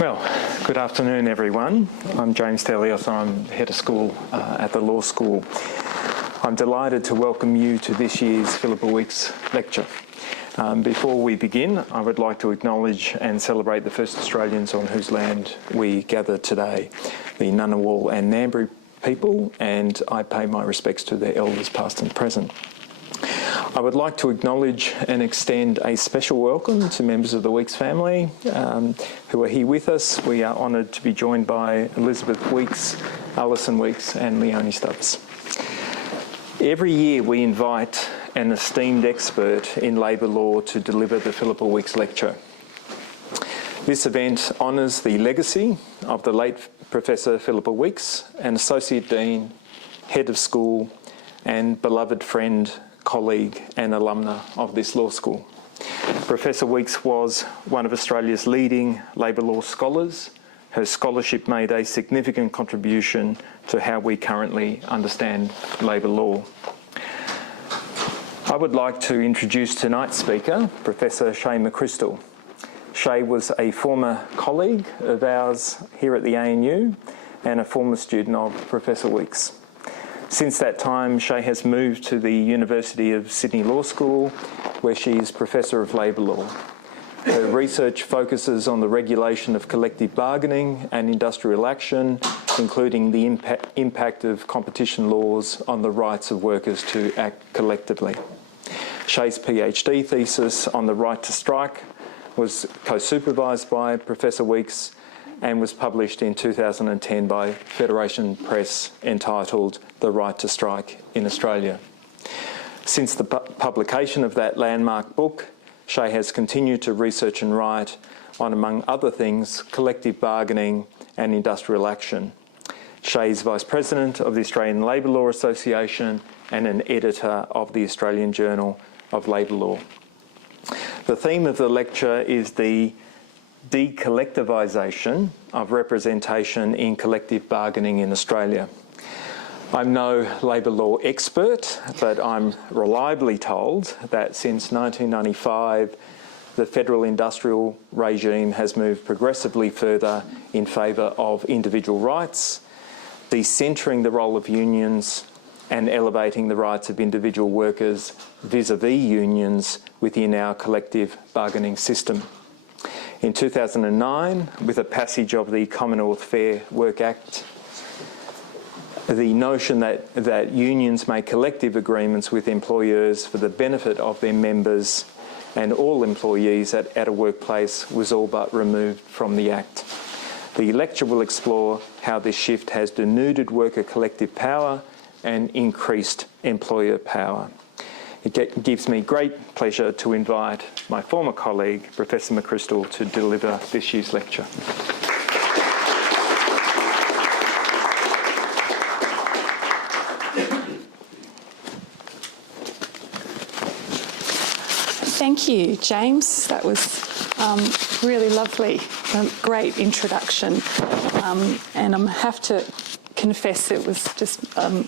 Well, good afternoon everyone. I'm James Delios, I'm Head of School at the Law School. I'm delighted to welcome you to this year's Phillipa Weeks Lecture. Before we begin, I would like to acknowledge and celebrate the first Australians on whose land we gather today, the Ngunnawal and Ngambri people, and I pay my respects to their elders past and present. I would like to acknowledge and extend a special welcome to members of the Weeks family who are here with us. We are honoured to be joined by Elizabeth Weeks, Alison Weeks and Leonie Stubbs. Every year we invite an esteemed expert in labour law to deliver the Phillipa Weeks Lecture. This event honours the legacy of the late Professor Phillipa Weeks, an Associate Dean, Head of School and beloved friend, colleague and alumna of this law school. Professor Weeks was one of Australia's leading labour law scholars. Her scholarship made a significant contribution to how we currently understand labour law. I would like to introduce tonight's speaker, Professor Shae McCrystal. Shae was a former colleague of ours here at the ANU and a former student of Professor Weeks. Since that time, Shae has moved to the University of Sydney Law School, where she is Professor of Labour Law. Her research focuses on the regulation of collective bargaining and industrial action, including the impact of competition laws on the rights of workers to act collectively. Shae's PhD thesis on the right to strike was co-supervised by Professor Weeks and was published in 2010 by Federation Press, entitled The Right to Strike in Australia. Since the publication of that landmark book, Shae has continued to research and write on, among other things, collective bargaining and industrial action. Shae is Vice President of the Australian Labour Law Association and an editor of the Australian Journal of Labour Law. The theme of the lecture is the de-collectivisation of representation in collective bargaining in Australia. I'm no labour law expert, but I'm reliably told that since 1995, the federal industrial regime has moved progressively further in favour of individual rights, decentering the role of unions and elevating the rights of individual workers vis-a-vis unions within our collective bargaining system. In 2009, with the passage of the Commonwealth Fair Work Act, the notion that unions make collective agreements with employers for the benefit of their members and all employees at a workplace was all but removed from the Act. The lecture will explore how this shift has denuded worker collective power and increased employer power. It gives me great pleasure to invite my former colleague, Professor McCrystal, to deliver this year's lecture. Thank you, James. That was really lovely. Great introduction. And I have to confess it was just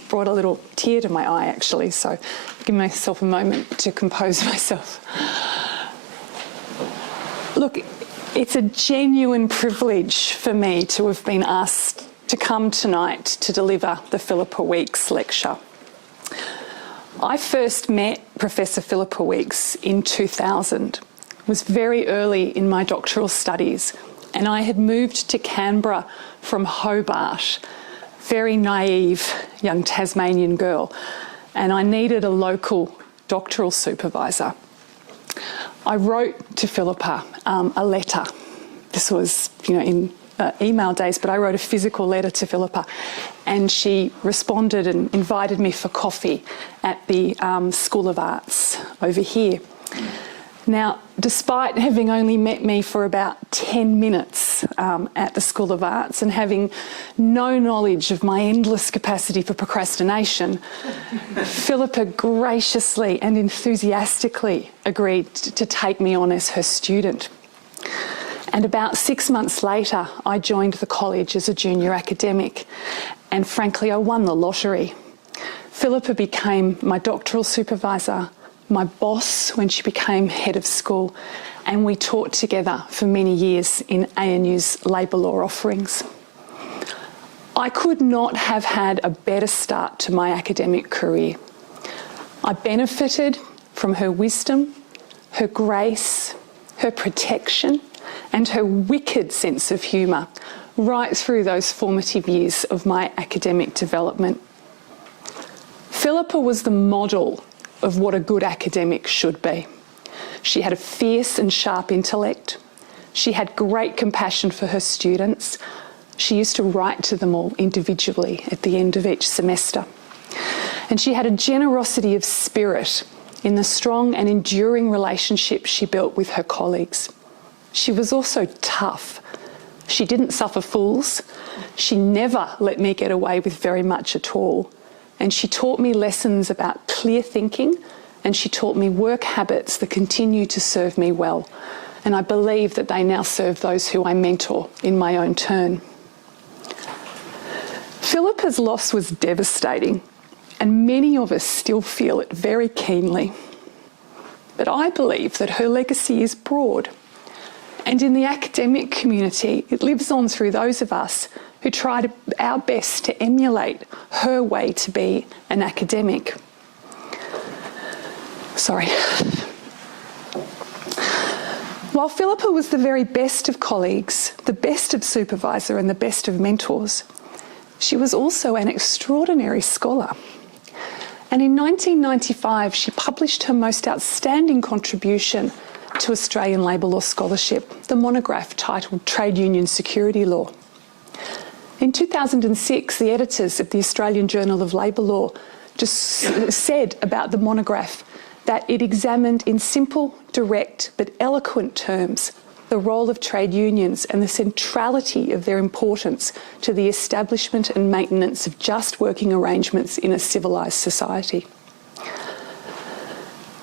brought a little tear to my eye, actually, so give myself a moment to compose myself. Look, it's a genuine privilege for me to have been asked to come tonight to deliver the Phillipa Weeks Lecture. I first met Professor Phillipa Weeks in 2000. It was very early in my doctoral studies, and I had moved to Canberra from Hobart, very naive young Tasmanian girl, and I needed a local doctoral supervisor. I wrote to Phillipa a letter. This was, in email days, but I wrote a physical letter to Phillipa, and she responded and invited me for coffee at the School of Arts over here. Now, despite having only met me for about 10 minutes at the School of Arts and having no knowledge of my endless capacity for procrastination, Phillipa graciously and enthusiastically agreed to take me on as her student. And about 6 months later, I joined the college as a junior academic, and frankly, I won the lottery. Phillipa became my doctoral supervisor, my boss when she became head of school, and we taught together for many years in ANU's labour law offerings. I could not have had a better start to my academic career. I benefited from her wisdom, her grace, her protection, and her wicked sense of humour right through those formative years of my academic development. Phillipa was the model of what a good academic should be. She had a fierce and sharp intellect. She had great compassion for her students. She used to write to them all individually at the end of each semester. And she had a generosity of spirit in the strong and enduring relationships she built with her colleagues. She was also tough. She didn't suffer fools. She never let me get away with very much at all. And she taught me lessons about clear thinking, and she taught me work habits that continue to serve me well. And I believe that they now serve those who I mentor in my own turn. Phillipa's loss was devastating, and many of us still feel it very keenly. But I believe that her legacy is broad, and in the academic community, it lives on through those of us who try our best to emulate her way to be an academic. Sorry. While Phillipa was the very best of colleagues, the best of supervisor and the best of mentors, she was also an extraordinary scholar. And in 1995, she published her most outstanding contribution to Australian labour law scholarship, the monograph titled Trade Union Security Law. In 2006, the editors of the Australian Journal of Labour Law just said about the monograph that it examined in simple, direct but eloquent terms the role of trade unions and the centrality of their importance to the establishment and maintenance of just working arrangements in a civilised society.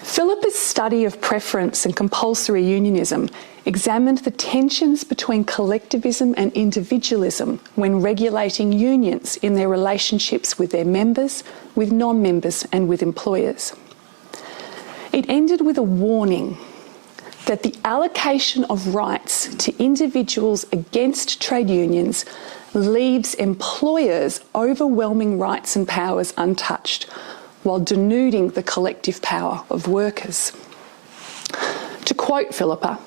Phillipa's study of preference and compulsory unionism examined the tensions between collectivism and individualism when regulating unions in their relationships with their members, with non-members and with employers. It ended with a warning that the allocation of rights to individuals against trade unions leaves employers' overwhelming rights and powers untouched, while denuding the collective power of workers. To quote Phillipa,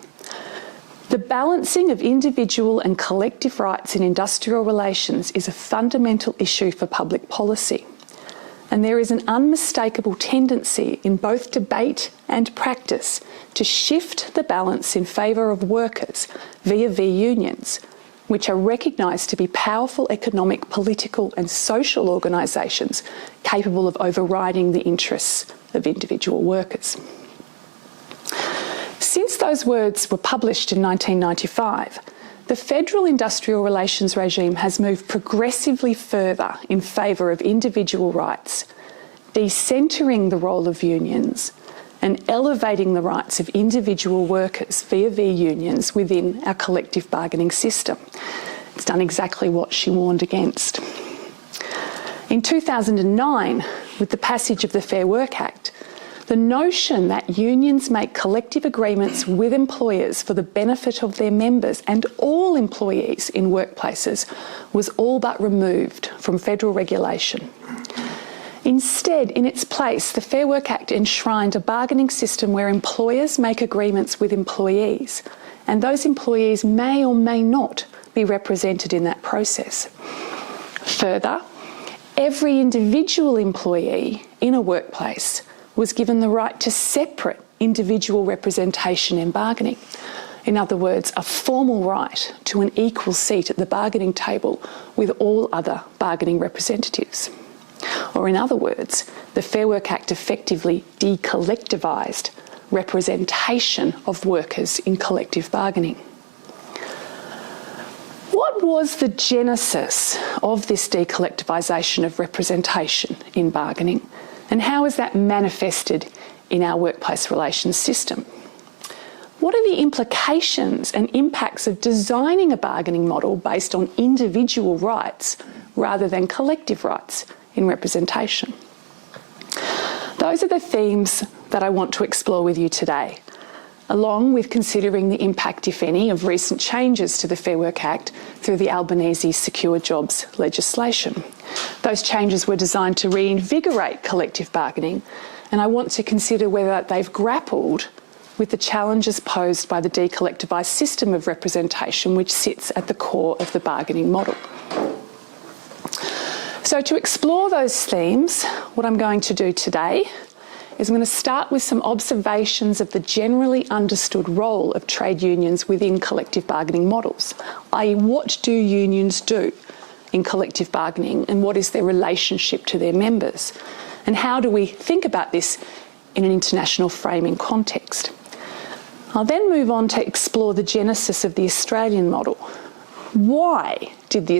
"The balancing of individual and collective rights in industrial relations is a fundamental issue for public policy, and there is an unmistakable tendency in both debate and practice to shift the balance in favour of workers via unions, which are recognised to be powerful economic, political and social organisations capable of overriding the interests of individual workers." Since those words were published in 1995, the federal industrial relations regime has moved progressively further in favour of individual rights, decentering the role of unions and elevating the rights of individual workers via unions within our collective bargaining system. It's done exactly what she warned against. In 2009, with the passage of the Fair Work Act, the notion that unions make collective agreements with employers for the benefit of their members and all employees in workplaces was all but removed from federal regulation. Instead, in its place, the Fair Work Act enshrined a bargaining system where employers make agreements with employees, and those employees may or may not be represented in that process. Further, every individual employee in a workplace was given the right to separate individual representation in bargaining. In other words, a formal right to an equal seat at the bargaining table with all other bargaining representatives. Or in other words, the Fair Work Act effectively de-collectivised representation of workers in collective bargaining. What was the genesis of this de-collectivisation of representation in bargaining, and how is that manifested in our workplace relations system? What are the implications and impacts of designing a bargaining model based on individual rights rather than collective rights in representation? Those are the themes that I want to explore with you today, along with considering the impact, if any, of recent changes to the Fair Work Act through the Albanese Secure Jobs legislation. Those changes were designed to reinvigorate collective bargaining, and I want to consider whether they've grappled with the challenges posed by the de-collectivised system of representation which sits at the core of the bargaining model. So to explore those themes, what I'm going to do today is I'm going to start with some observations of the generally understood role of trade unions within collective bargaining models, i.e. what do unions do in collective bargaining and what is their relationship to their members, and how do we think about this in an international framing context. I'll then move on to explore the genesis of the Australian model. Why did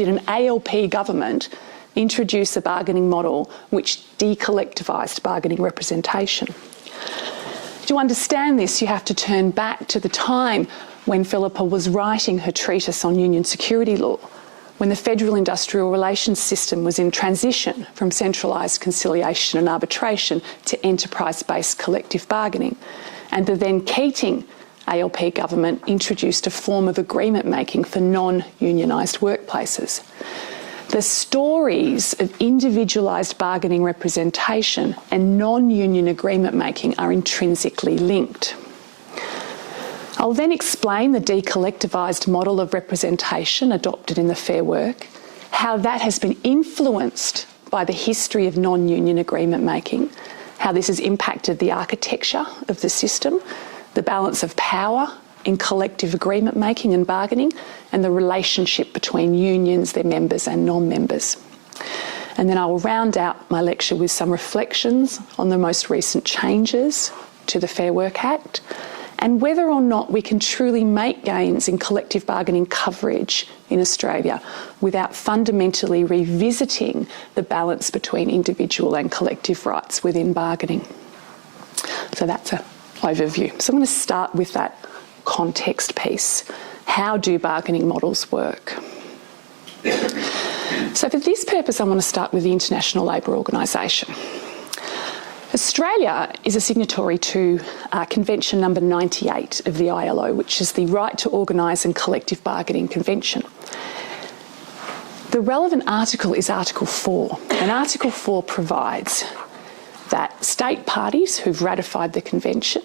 an ALP government introduce a bargaining model which de-collectivised bargaining representation? To understand this, you have to turn back to the time when Phillipa was writing her treatise on union security law, when the federal industrial relations system was in transition from centralised conciliation and arbitration to enterprise-based collective bargaining, and the then Keating ALP government introduced a form of agreement making for non-unionised workplaces. The stories of individualised bargaining representation and non-union agreement making are intrinsically linked. I'll then explain the de-collectivised model of representation adopted in the Fair Work, how that has been influenced by the history of non-union agreement making, how this has impacted the architecture of the system, the balance of power in collective agreement making and bargaining, and the relationship between unions, their members and non-members. And then I will round out my lecture with some reflections on the most recent changes to the Fair Work Act and whether or not we can truly make gains in collective bargaining coverage in Australia without fundamentally revisiting the balance between individual and collective rights within bargaining. So that's an overview. So I'm going to start with that context piece. How do bargaining models work? So for this purpose, I want to start with the International Labour Organisation. Australia is a signatory to Convention number 98 of the ILO, which is the Right to Organise and Collective Bargaining Convention. The relevant article is Article 4, and Article 4 provides that state parties who've ratified the convention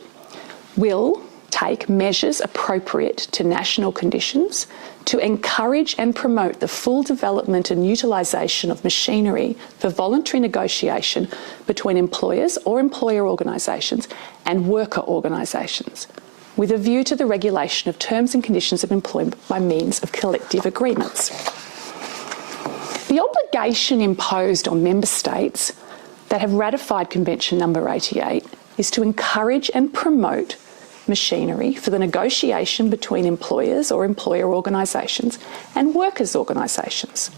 will take measures appropriate to national conditions to encourage and promote the full development and utilisation of machinery for voluntary negotiation between employers or employer organisations and worker organisations, with a view to the regulation of terms and conditions of employment by means of collective agreements. The obligation imposed on member states that have ratified Convention number 88 is to encourage and promote machinery for the negotiation between employers or employer organisations and workers' organisations,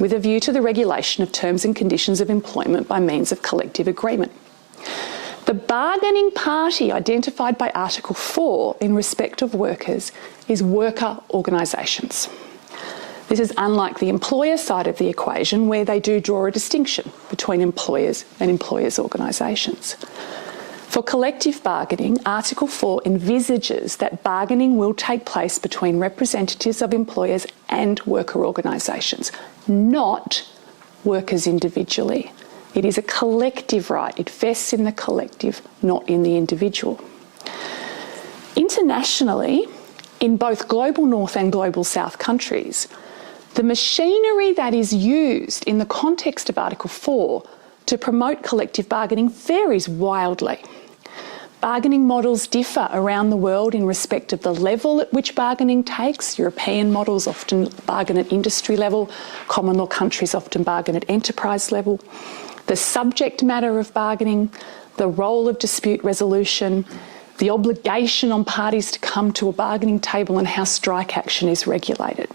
with a view to the regulation of terms and conditions of employment by means of collective agreement. The bargaining party identified by Article 4 in respect of workers is worker organisations. This is unlike the employer side of the equation, where they do draw a distinction between employers and employers' organisations. For collective bargaining, Article 4 envisages that bargaining will take place between representatives of employers and worker organisations, not workers individually. It is a collective right. It vests in the collective, not in the individual. Internationally, in both global north and global south countries, the machinery that is used in the context of Article 4 to promote collective bargaining varies wildly. Bargaining models differ around the world in respect of the level at which bargaining takes. European models often bargain at industry level, common law countries often bargain at enterprise level. The subject matter of bargaining, the role of dispute resolution, the obligation on parties to come to a bargaining table, and how strike action is regulated.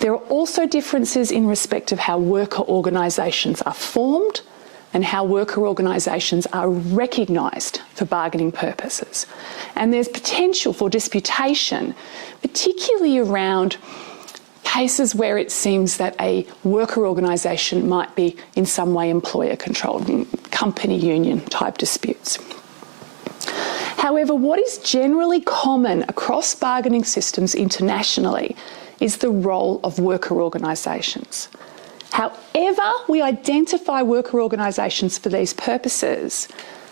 There are also differences in respect of how worker organisations are formed and how worker organisations are recognised for bargaining purposes. And there's potential for disputation, particularly around cases where it seems that a worker organisation might be in some way employer-controlled, company union type disputes. However, what is generally common across bargaining systems internationally is the role of worker organisations. However we identify worker organisations for these purposes,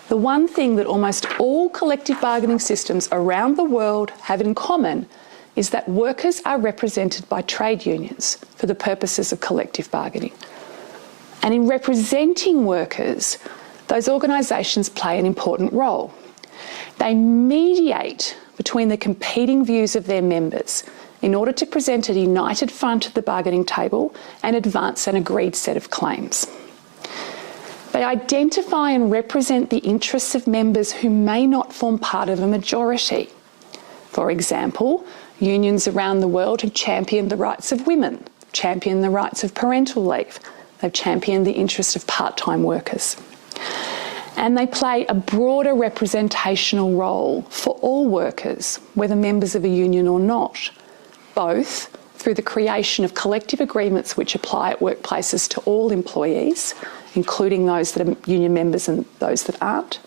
the one thing that almost all collective bargaining systems around the world have in common is that workers are represented by trade unions for the purposes of collective bargaining. And in representing workers, those organisations play an important role. They mediate between the competing views of their members in order to present a united front at the bargaining table and advance an agreed set of claims. They identify and represent the interests of members who may not form part of a majority. For example, unions around the world have championed the rights of women, championed the rights of parental leave, they've championed the interests of part-time workers. And they play a broader representational role for all workers, whether members of a union or not, both through the creation of collective agreements which apply at workplaces to all employees, including those that are union members and those that aren't,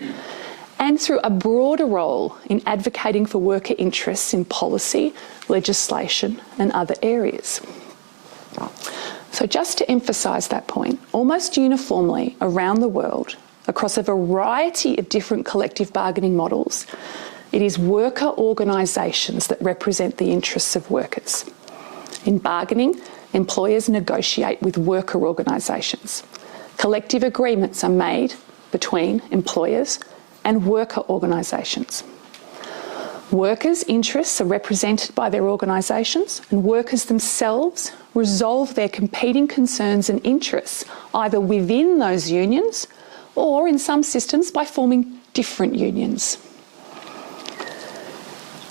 and through a broader role in advocating for worker interests in policy, legislation and other areas. So just to emphasise that point, almost uniformly around the world, across a variety of different collective bargaining models, it is worker organisations that represent the interests of workers. In bargaining, employers negotiate with worker organisations. Collective agreements are made between employers and worker organisations. Workers' interests are represented by their organisations, and workers themselves resolve their competing concerns and interests either within those unions or in some systems by forming different unions.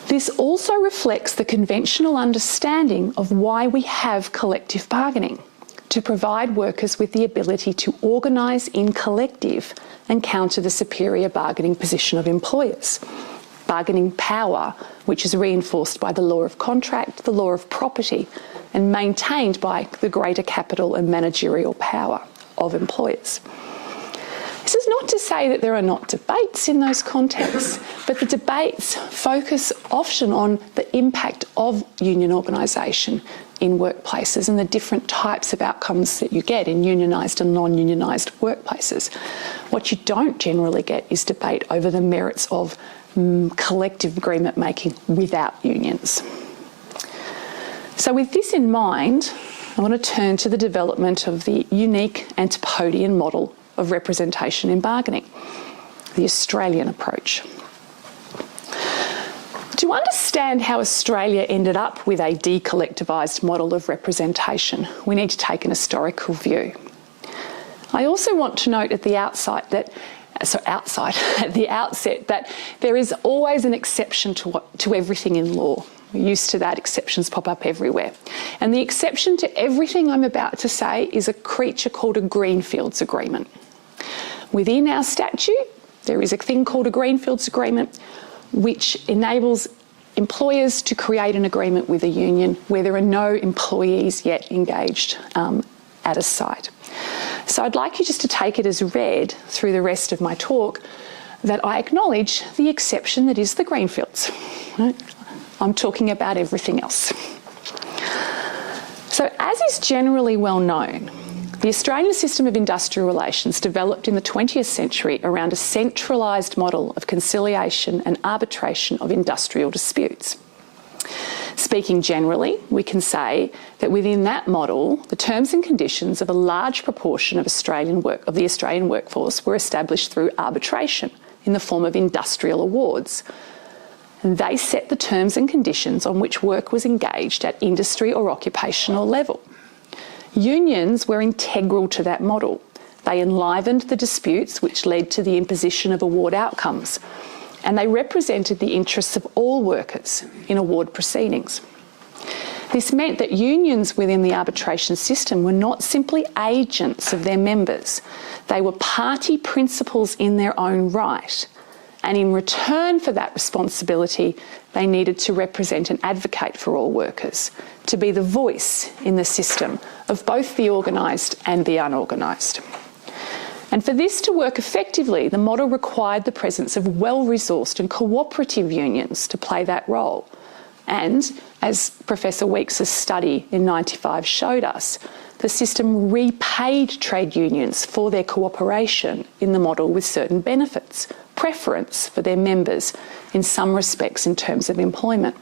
This also reflects the conventional understanding of why we have collective bargaining, to provide workers with the ability to organise in collective and counter the superior bargaining position of employers. Bargaining power, which is reinforced by the law of contract, the law of property, and maintained by the greater capital and managerial power of employers. This is not to say that there are not debates in those contexts, but the debates focus often on the impact of union organisation in workplaces and the different types of outcomes that you get in unionised and non-unionised workplaces. What you don't generally get is debate over the merits of collective agreement making without unions. So with this in mind, I want to turn to the development of the unique Antipodean model of representation in bargaining, the Australian approach. To understand how Australia ended up with a de-collectivised model of representation, we need to take an historical view. I also want to note at the outset that there is always an exception to everything in law. We're used to that, exceptions pop up everywhere. And the exception to everything I'm about to say is a creature called a Greenfields Agreement. Within our statute, there is a thing called a Greenfields Agreement, which enables employers to create an agreement with a union where there are no employees yet engaged at a site. So I'd like you just to take it as read through the rest of my talk that I acknowledge the exception that is the Greenfields. Right? I'm talking about everything else. So as is generally well known, the Australian system of industrial relations developed in the 20th century around a centralised model of conciliation and arbitration of industrial disputes. Speaking generally, we can say that within that model, the terms and conditions of a large proportion of the Australian workforce were established through arbitration in the form of industrial awards. And they set the terms and conditions on which work was engaged at industry or occupational level. Unions were integral to that model. They enlivened the disputes which led to the imposition of award outcomes, and they represented the interests of all workers in award proceedings. This meant that unions within the arbitration system were not simply agents of their members. They were party principals in their own right, And in return for that responsibility, they needed to represent and advocate for all workers, to be the voice in the system of both the organised and the unorganised. And for this to work effectively, the model required the presence of well-resourced and cooperative unions to play that role. And, as Professor Weeks' study in '95 showed us, the system repaid trade unions for their cooperation in the model with certain benefits, preference for their members in some respects in terms of employment.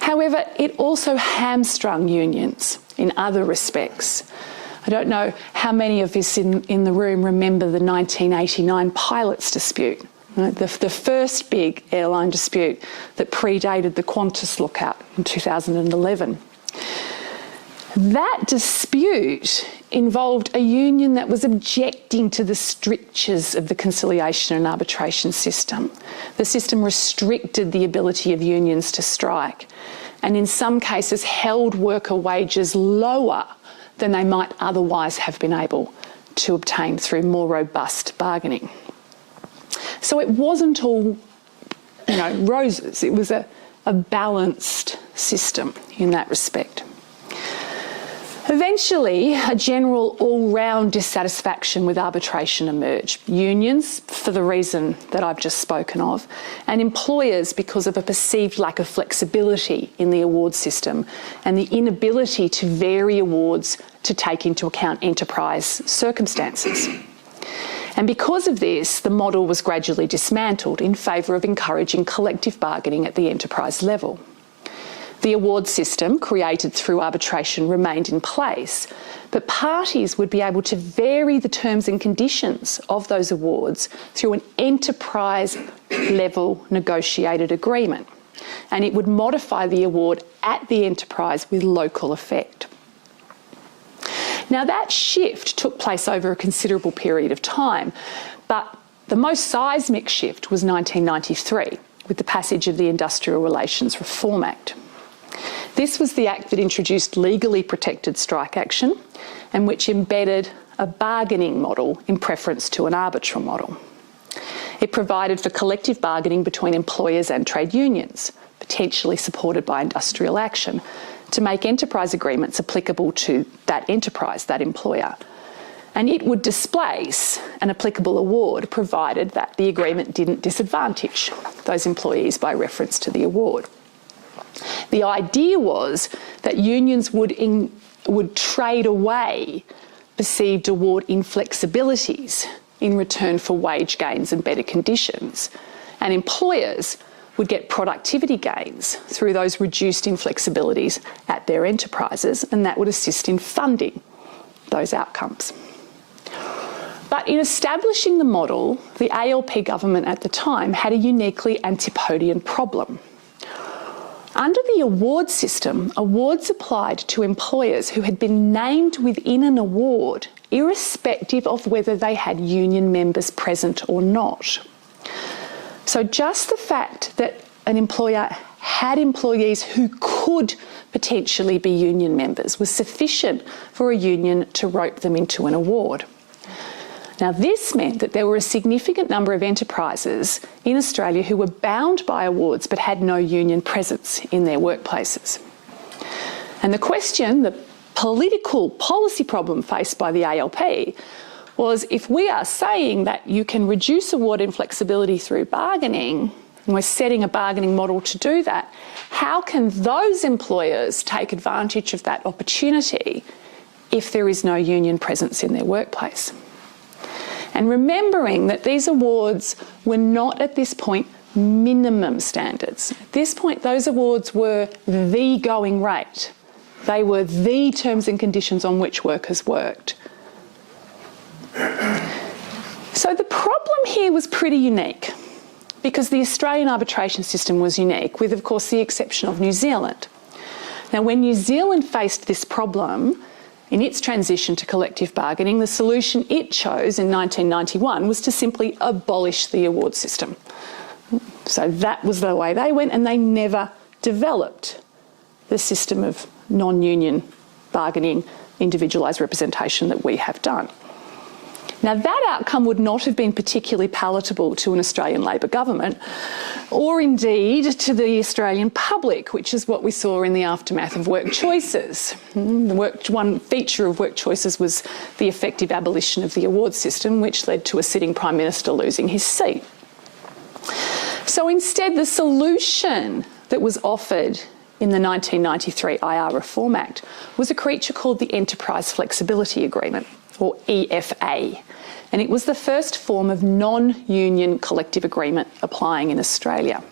However, it also hamstrung unions in other respects. I don't know how many of us in the room remember the 1989 pilots dispute, right? The first big airline dispute that predated the Qantas lookout in 2011. That dispute involved a union that was objecting to the strictures of the conciliation and arbitration system. The system restricted the ability of unions to strike, and in some cases held worker wages lower than they might otherwise have been able to obtain through more robust bargaining. So it wasn't all, roses. It was a balanced system in that respect. Eventually, a general all-round dissatisfaction with arbitration emerged. Unions, for the reason that I've just spoken of, and employers because of a perceived lack of flexibility in the award system and the inability to vary awards to take into account enterprise circumstances. And because of this, the model was gradually dismantled in favour of encouraging collective bargaining at the enterprise level. The award system, created through arbitration, remained in place, but parties would be able to vary the terms and conditions of those awards through an enterprise-level negotiated agreement, and it would modify the award at the enterprise with local effect. Now, that shift took place over a considerable period of time, but the most seismic shift was 1993, with the passage of the Industrial Relations Reform Act. This was the act that introduced legally protected strike action and which embedded a bargaining model in preference to an arbitral model. It provided for collective bargaining between employers and trade unions, potentially supported by industrial action, to make enterprise agreements applicable to that enterprise, that employer. And it would displace an applicable award provided that the agreement didn't disadvantage those employees by reference to the award. The idea was that unions would trade away perceived award inflexibilities in return for wage gains and better conditions, and employers would get productivity gains through those reduced inflexibilities at their enterprises, and that would assist in funding those outcomes. But in establishing the model, the ALP government at the time had a uniquely antipodean problem. Under the award system, awards applied to employers who had been named within an award, irrespective of whether they had union members present or not. So just the fact that an employer had employees who could potentially be union members was sufficient for a union to rope them into an award. Now, this meant that there were a significant number of enterprises in Australia who were bound by awards but had no union presence in their workplaces. And the question, the political policy problem faced by the ALP was, if we are saying that you can reduce award inflexibility through bargaining, and we're setting a bargaining model to do that, how can those employers take advantage of that opportunity if there is no union presence in their workplace? And remembering that these awards were not at this point minimum standards. At this point, those awards were the going rate. They were the terms and conditions on which workers worked. So the problem here was pretty unique, because the Australian arbitration system was unique, with, of course, the exception of New Zealand. Now, when New Zealand faced this problem, in its transition to collective bargaining, the solution it chose in 1991 was to simply abolish the award system. So that was the way they went, and they never developed the system of non-union bargaining, individualised representation that we have done. Now, that outcome would not have been particularly palatable to an Australian Labor government, or indeed to the Australian public, which is what we saw in the aftermath of work choices. One feature of work choices was the effective abolition of the award system, which led to a sitting Prime Minister losing his seat. So instead, the solution that was offered in the 1993 IR Reform Act was a creature called the Enterprise Flexibility Agreement, or EFA, and it was the first form of non-union collective agreement applying in Australia.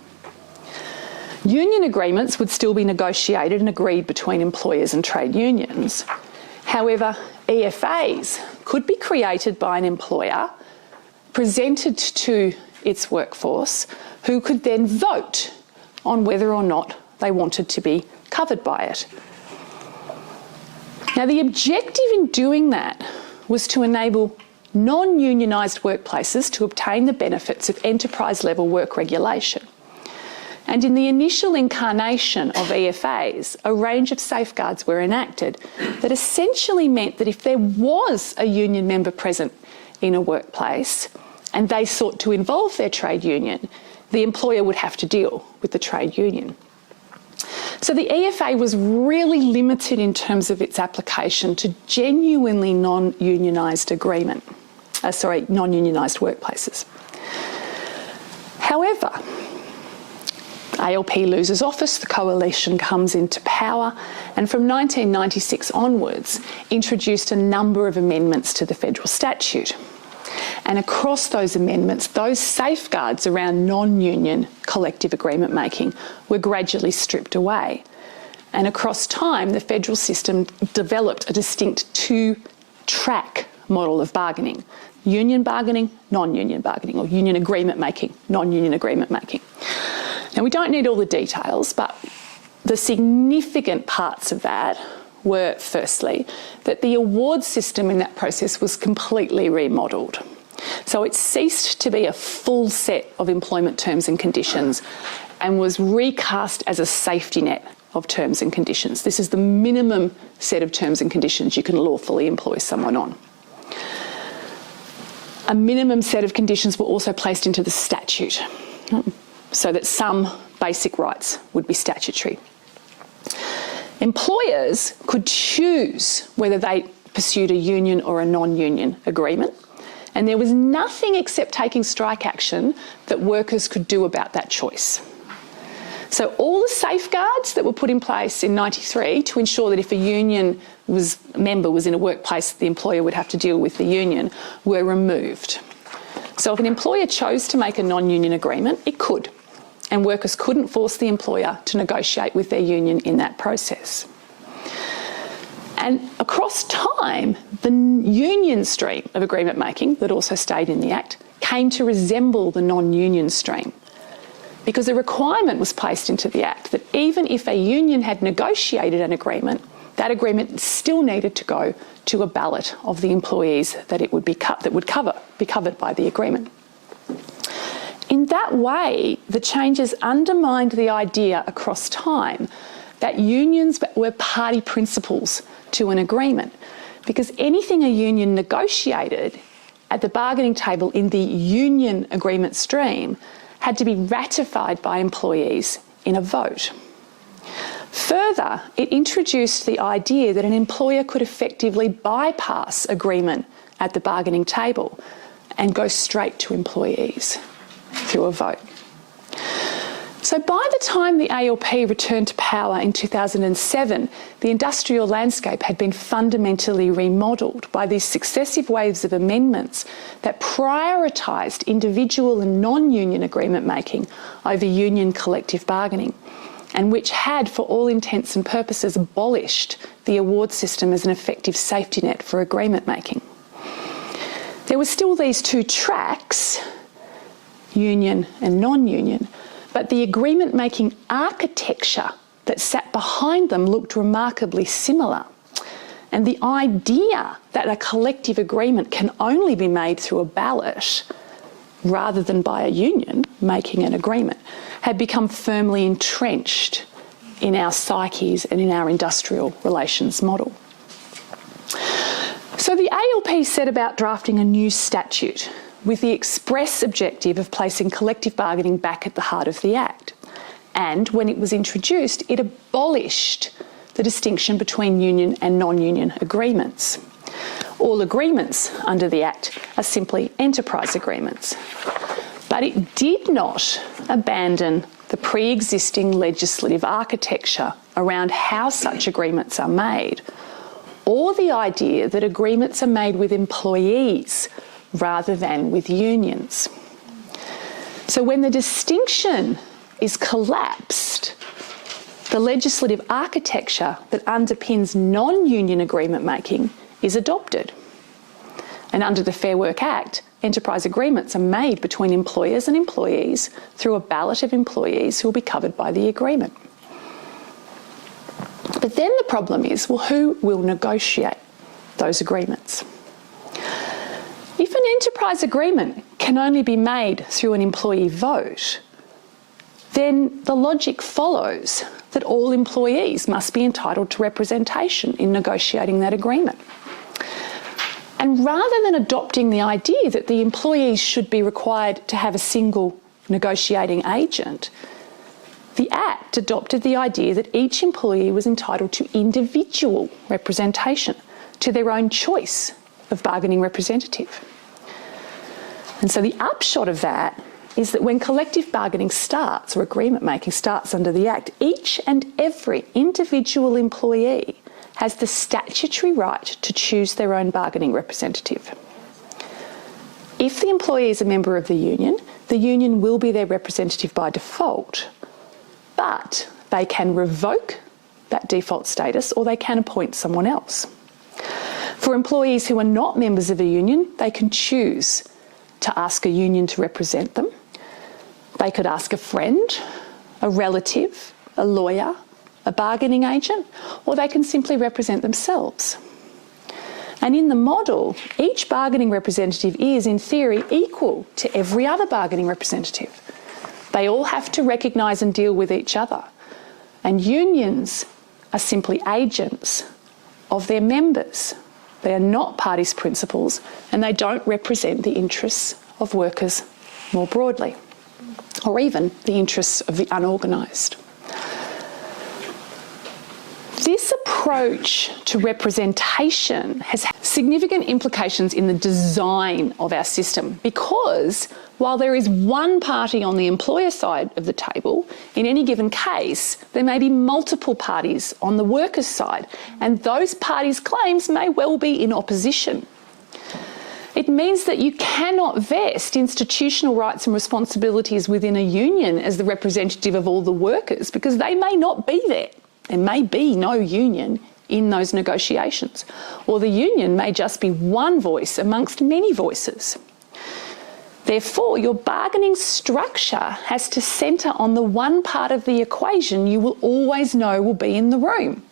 Union agreements would still be negotiated and agreed between employers and trade unions. However, EFAs could be created by an employer, presented to its workforce, who could then vote on whether or not they wanted to be covered by it. Now, the objective in doing that was to enable non-unionised workplaces to obtain the benefits of enterprise-level work regulation. And in the initial incarnation of EFAs, a range of safeguards were enacted that essentially meant that if there was a union member present in a workplace and they sought to involve their trade union, the employer would have to deal with the trade union. So the EFA was really limited in terms of its application to genuinely non-unionised non-unionised workplaces. However, ALP loses office, the coalition comes into power, and from 1996 onwards introduced a number of amendments to the federal statute. And across those amendments, those safeguards around non-union collective agreement making were gradually stripped away. And across time, the federal system developed a distinct two-track model of bargaining: union bargaining, non-union bargaining, or union agreement making, non-union agreement making. Now, we don't need all the details, but the significant parts of that were, firstly, that the award system in that process was completely remodelled. So it ceased to be a full set of employment terms and conditions and was recast as a safety net of terms and conditions. This is the minimum set of terms and conditions you can lawfully employ someone on. A minimum set of conditions were also placed into the statute, so that some basic rights would be statutory. Employers could choose whether they pursued a union or a non-union agreement, and there was nothing except taking strike action that workers could do about that choice. So all the safeguards that were put in place in 93 to ensure that if a union member was in a workplace, the employer would have to deal with the union, were removed. So if an employer chose to make a non-union agreement, it could, and workers couldn't force the employer to negotiate with their union in that process. And across time, the union stream of agreement making that also stayed in the Act came to resemble the non-union stream, because a requirement was placed into the Act that even if a union had negotiated an agreement, that agreement still needed to go to a ballot of the employees that it would be be covered by the agreement. In that way, the changes undermined the idea across time that unions were party principals to an agreement, because anything a union negotiated at the bargaining table in the union agreement stream had to be ratified by employees in a vote. Further, it introduced the idea that an employer could effectively bypass agreement at the bargaining table and go straight to employees through a vote. So by the time the ALP returned to power in 2007, the industrial landscape had been fundamentally remodelled by these successive waves of amendments that prioritised individual and non-union agreement making over union collective bargaining, and which had, for all intents and purposes, abolished the award system as an effective safety net for agreement making. There were still these two tracks, union and non-union, but the agreement-making architecture that sat behind them looked remarkably similar. And the idea that a collective agreement can only be made through a ballot rather than by a union making an agreement had become firmly entrenched in our psyches and in our industrial relations model. So the ALP set about drafting a new statute with the express objective of placing collective bargaining back at the heart of the Act. And when it was introduced, it abolished the distinction between union and non-union agreements. All agreements under the Act are simply enterprise agreements. But it did not abandon the pre-existing legislative architecture around how such agreements are made, or the idea that agreements are made with employees rather than with unions. So when the distinction is collapsed, the legislative architecture that underpins non-union agreement making is adopted. And under the Fair Work Act, enterprise agreements are made between employers and employees through a ballot of employees who will be covered by the agreement. But then the problem is, well, who will negotiate those agreements? If an enterprise agreement can only be made through an employee vote, then the logic follows that all employees must be entitled to representation in negotiating that agreement. And rather than adopting the idea that the employees should be required to have a single negotiating agent, the Act adopted the idea that each employee was entitled to individual representation, to their own choice of bargaining representative. And so the upshot of that is that when collective bargaining starts, or agreement making starts under the Act, each and every individual employee has the statutory right to choose their own bargaining representative. If the employee is a member of the union will be their representative by default, but they can revoke that default status or they can appoint someone else. For employees who are not members of a union, they can choose to ask a union to represent them. They could ask a friend, a relative, a lawyer, a bargaining agent, or they can simply represent themselves. And in the model, each bargaining representative is, in theory, equal to every other bargaining representative. They all have to recognise and deal with each other. And unions are simply agents of their members. They are not parties' principals, and they don't represent the interests of workers more broadly, or even the interests of the unorganised. This approach to representation has significant implications in the design of our system, because while there is one party on the employer side of the table, in any given case, there may be multiple parties on the workers' side, and those parties' claims may well be in opposition. It means that you cannot vest institutional rights and responsibilities within a union as the representative of all the workers, because they may not be there. There may be no union in those negotiations, or the union may just be one voice amongst many voices. Therefore, your bargaining structure has to centre on the one part of the equation you will always know will be in the room.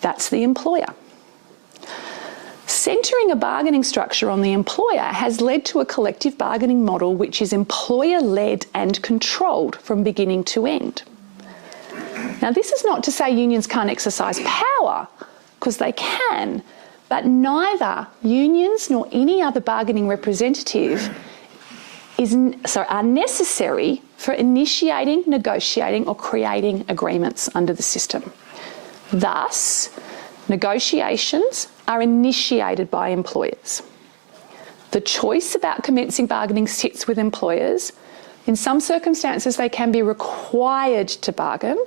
That's the employer. Centering a bargaining structure on the employer has led to a collective bargaining model which is employer-led and controlled from beginning to end. Now, this is not to say unions can't exercise power, because they can, but neither unions nor any other bargaining representative are necessary for initiating, negotiating or creating agreements under the system. Thus, negotiations are initiated by employers. The choice about commencing bargaining sits with employers. In some circumstances, they can be required to bargain,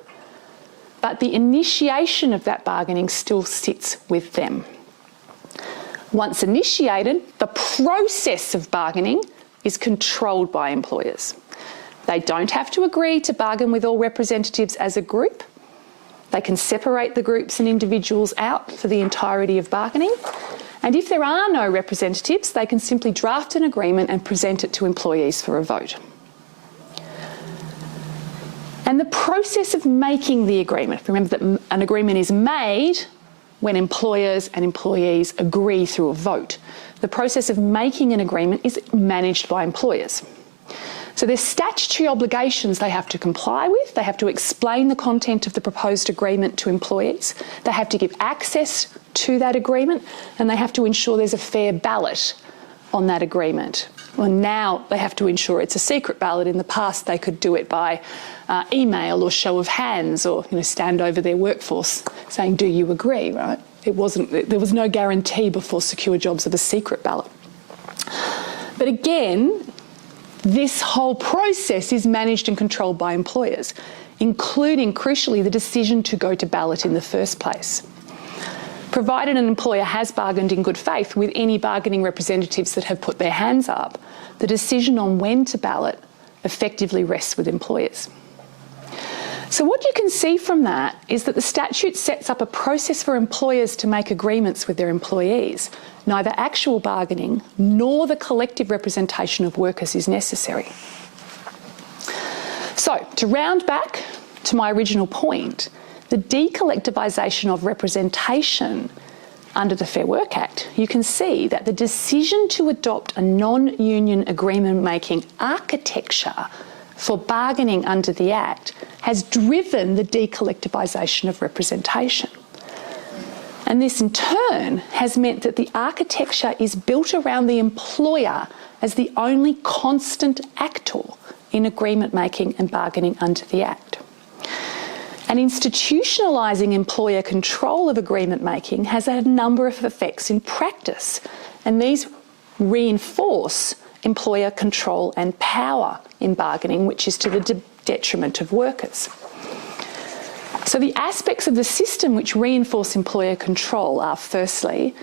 but the initiation of that bargaining still sits with them. Once initiated, the process of bargaining is controlled by employers. They don't have to agree to bargain with all representatives as a group. They can separate the groups and individuals out for the entirety of bargaining. And if there are no representatives, they can simply draft an agreement and present it to employees for a vote. And the process of making the agreement, remember that an agreement is made when employers and employees agree through a vote. The process of making an agreement is managed by employers. So there's statutory obligations they have to comply with. They have to explain the content of the proposed agreement to employees. They have to give access to that agreement, and they have to ensure there's a fair ballot on that agreement. Well, now they have to ensure it's a secret ballot. In the past, they could do it by email or show of hands, or stand over their workforce saying, "Do you agree?" Right? There was no guarantee before secure jobs of a secret ballot. But again, this whole process is managed and controlled by employers, including, crucially, the decision to go to ballot in the first place. Provided an employer has bargained in good faith with any bargaining representatives that have put their hands up, the decision on when to ballot effectively rests with employers. So what you can see from that is that the statute sets up a process for employers to make agreements with their employees. Neither actual bargaining nor the collective representation of workers is necessary. So, to round back to my original point, the de-collectivisation of representation under the Fair Work Act, you can see that the decision to adopt a non-union agreement-making architecture for bargaining under the Act has driven the de-collectivisation of representation. And this in turn has meant that the architecture is built around the employer as the only constant actor in agreement making and bargaining under the Act. And institutionalising employer control of agreement making has had a number of effects in practice, and these reinforce employer control and power in bargaining, which is to the detriment of workers. So the aspects of the system which reinforce employer control are, firstly,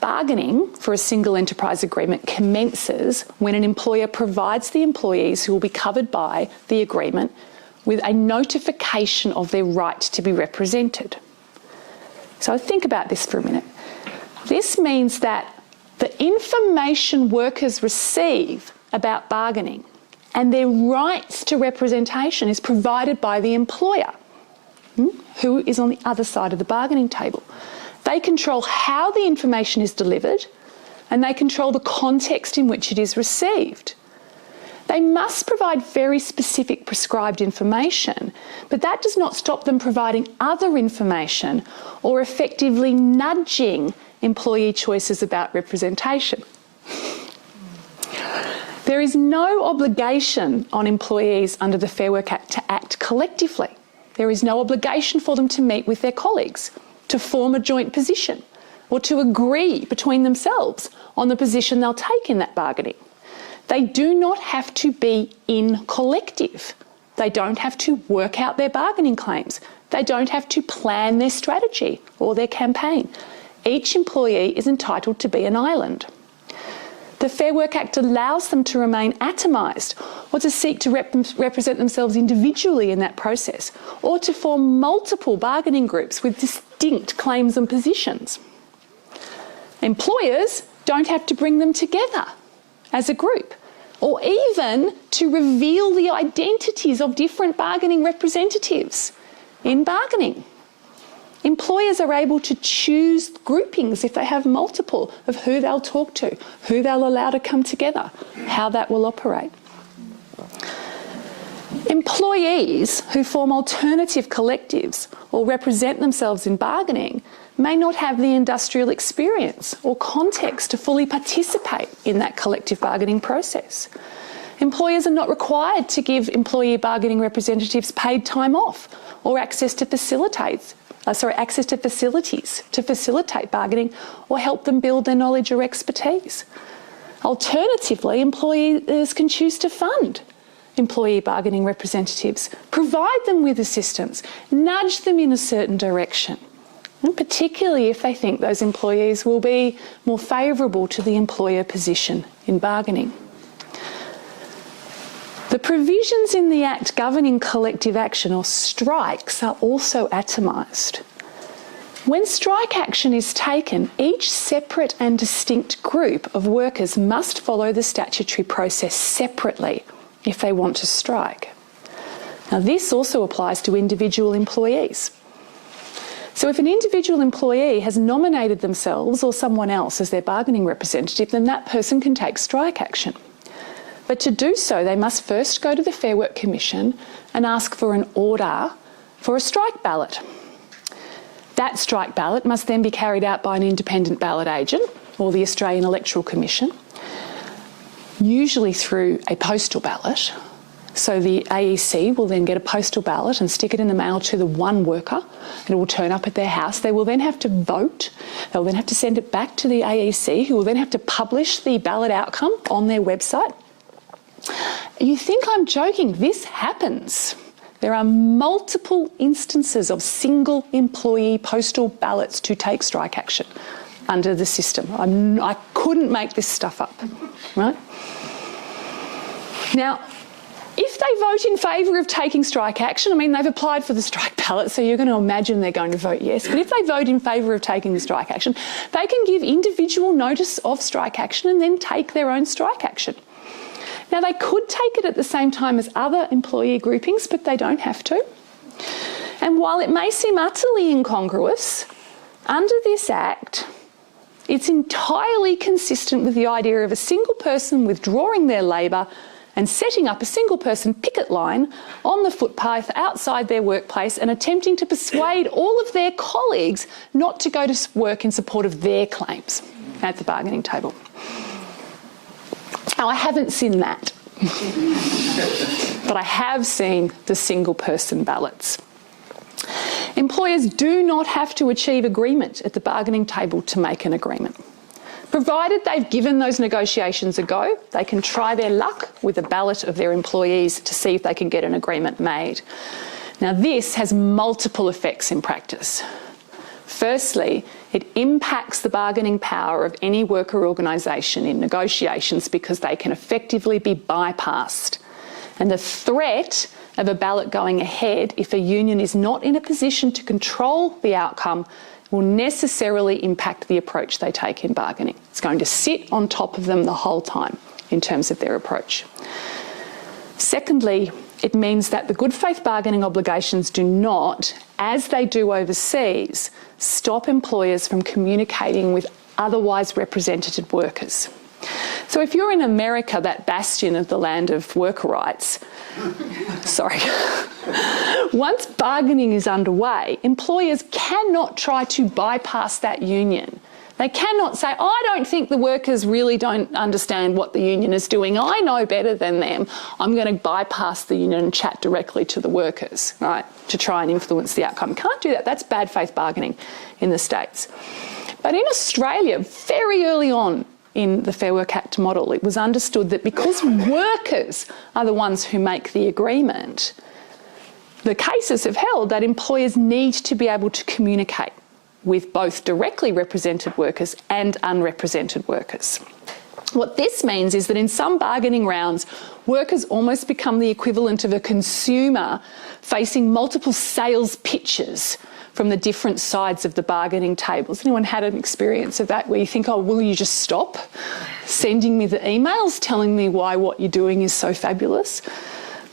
bargaining for a single enterprise agreement commences when an employer provides the employees who will be covered by the agreement with a notification of their right to be represented. So think about this for a minute. This means that the information workers receive about bargaining and their rights to representation is provided by the employer, who is on the other side of the bargaining table. They control how the information is delivered, and they control the context in which it is received. They must provide very specific prescribed information, but that does not stop them providing other information or effectively nudging employee choices about representation. There is no obligation on employees under the Fair Work Act to act collectively. There is no obligation for them to meet with their colleagues, to form a joint position, or to agree between themselves on the position they'll take in that bargaining. They do not have to be in collective. They don't have to work out their bargaining claims. They don't have to plan their strategy or their campaign. Each employee is entitled to be an island. The Fair Work Act allows them to remain atomised, or to seek to represent themselves individually in that process, or to form multiple bargaining groups with distinct claims and positions. Employers don't have to bring them together as a group, or even to reveal the identities of different bargaining representatives in bargaining. Employers are able to choose groupings, if they have multiple, of who they'll talk to, who they'll allow to come together, how that will operate. Employees who form alternative collectives or represent themselves in bargaining may not have the industrial experience or context to fully participate in that collective bargaining process. Employers are not required to give employee bargaining representatives paid time off or access to facilities to facilitate bargaining or help them build their knowledge or expertise. Alternatively, employers can choose to fund employee bargaining representatives, provide them with assistance, nudge them in a certain direction, and particularly if they think those employees will be more favourable to the employer position in bargaining. The provisions in the Act governing collective action or strikes are also atomised. When strike action is taken, each separate and distinct group of workers must follow the statutory process separately if they want to strike. Now, this also applies to individual employees. So if an individual employee has nominated themselves or someone else as their bargaining representative, then that person can take strike action. But to do so, they must first go to the Fair Work Commission and ask for an order for a strike ballot. That strike ballot must then be carried out by an independent ballot agent or the Australian Electoral Commission, usually through a postal ballot. So the AEC will then get a postal ballot and stick it in the mail to the one worker, and it will turn up at their house. They will then have to vote. They'll then have to send it back to the AEC, who will then have to publish the ballot outcome on their website. You think I'm joking? This happens. There are multiple instances of single employee postal ballots to take strike action under the system. I couldn't make this stuff up, right? Now, if they vote in favour of taking strike action, I mean, they've applied for the strike ballot, so you're going to imagine they're going to vote yes. But if they vote in favour of taking the strike action, they can give individual notice of strike action and then take their own strike action. Now, they could take it at the same time as other employee groupings, but they don't have to. And while it may seem utterly incongruous, under this Act, it's entirely consistent with the idea of a single person withdrawing their labour and setting up a single-person picket line on the footpath outside their workplace and attempting to persuade all of their colleagues not to go to work in support of their claims at the bargaining table. Now, I haven't seen that, but I have seen the single-person ballots. Employers do not have to achieve agreement at the bargaining table to make an agreement. Provided they've given those negotiations a go, they can try their luck with a ballot of their employees to see if they can get an agreement made. Now, this has multiple effects in practice. Firstly, it impacts the bargaining power of any worker organisation in negotiations because they can effectively be bypassed. And the threat of a ballot going ahead, if a union is not in a position to control the outcome, will necessarily impact the approach they take in bargaining. It's going to sit on top of them the whole time in terms of their approach. Secondly, it means that the good faith bargaining obligations do not, as they do overseas, stop employers from communicating with otherwise represented workers. So if you're in America, that bastion of the land of worker rights, once bargaining is underway, employers cannot try to bypass that union. They cannot say, I don't think the workers really don't understand what the union is doing. I know better than them. I'm going to bypass the union and chat directly to the workers, right, to try and influence the outcome. Can't do that. That's bad faith bargaining in the States. But in Australia, very early on in the Fair Work Act model, it was understood that because workers are the ones who make the agreement, the cases have held that employers need to be able to communicate with both directly represented workers and unrepresented workers. What this means is that in some bargaining rounds, workers almost become the equivalent of a consumer facing multiple sales pitches from the different sides of the bargaining table. Has anyone had an experience of that where you think, oh, will you just stop sending me the emails telling me why what you're doing is so fabulous?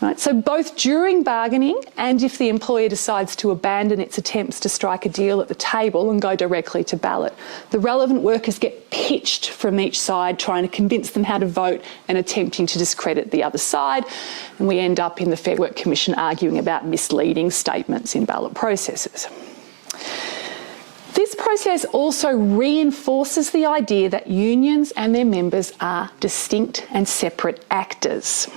Right, so both during bargaining and if the employer decides to abandon its attempts to strike a deal at the table and go directly to ballot, the relevant workers get pitched from each side, trying to convince them how to vote and attempting to discredit the other side. And we end up in the Fair Work Commission arguing about misleading statements in ballot processes. This process also reinforces the idea that unions and their members are distinct and separate actors.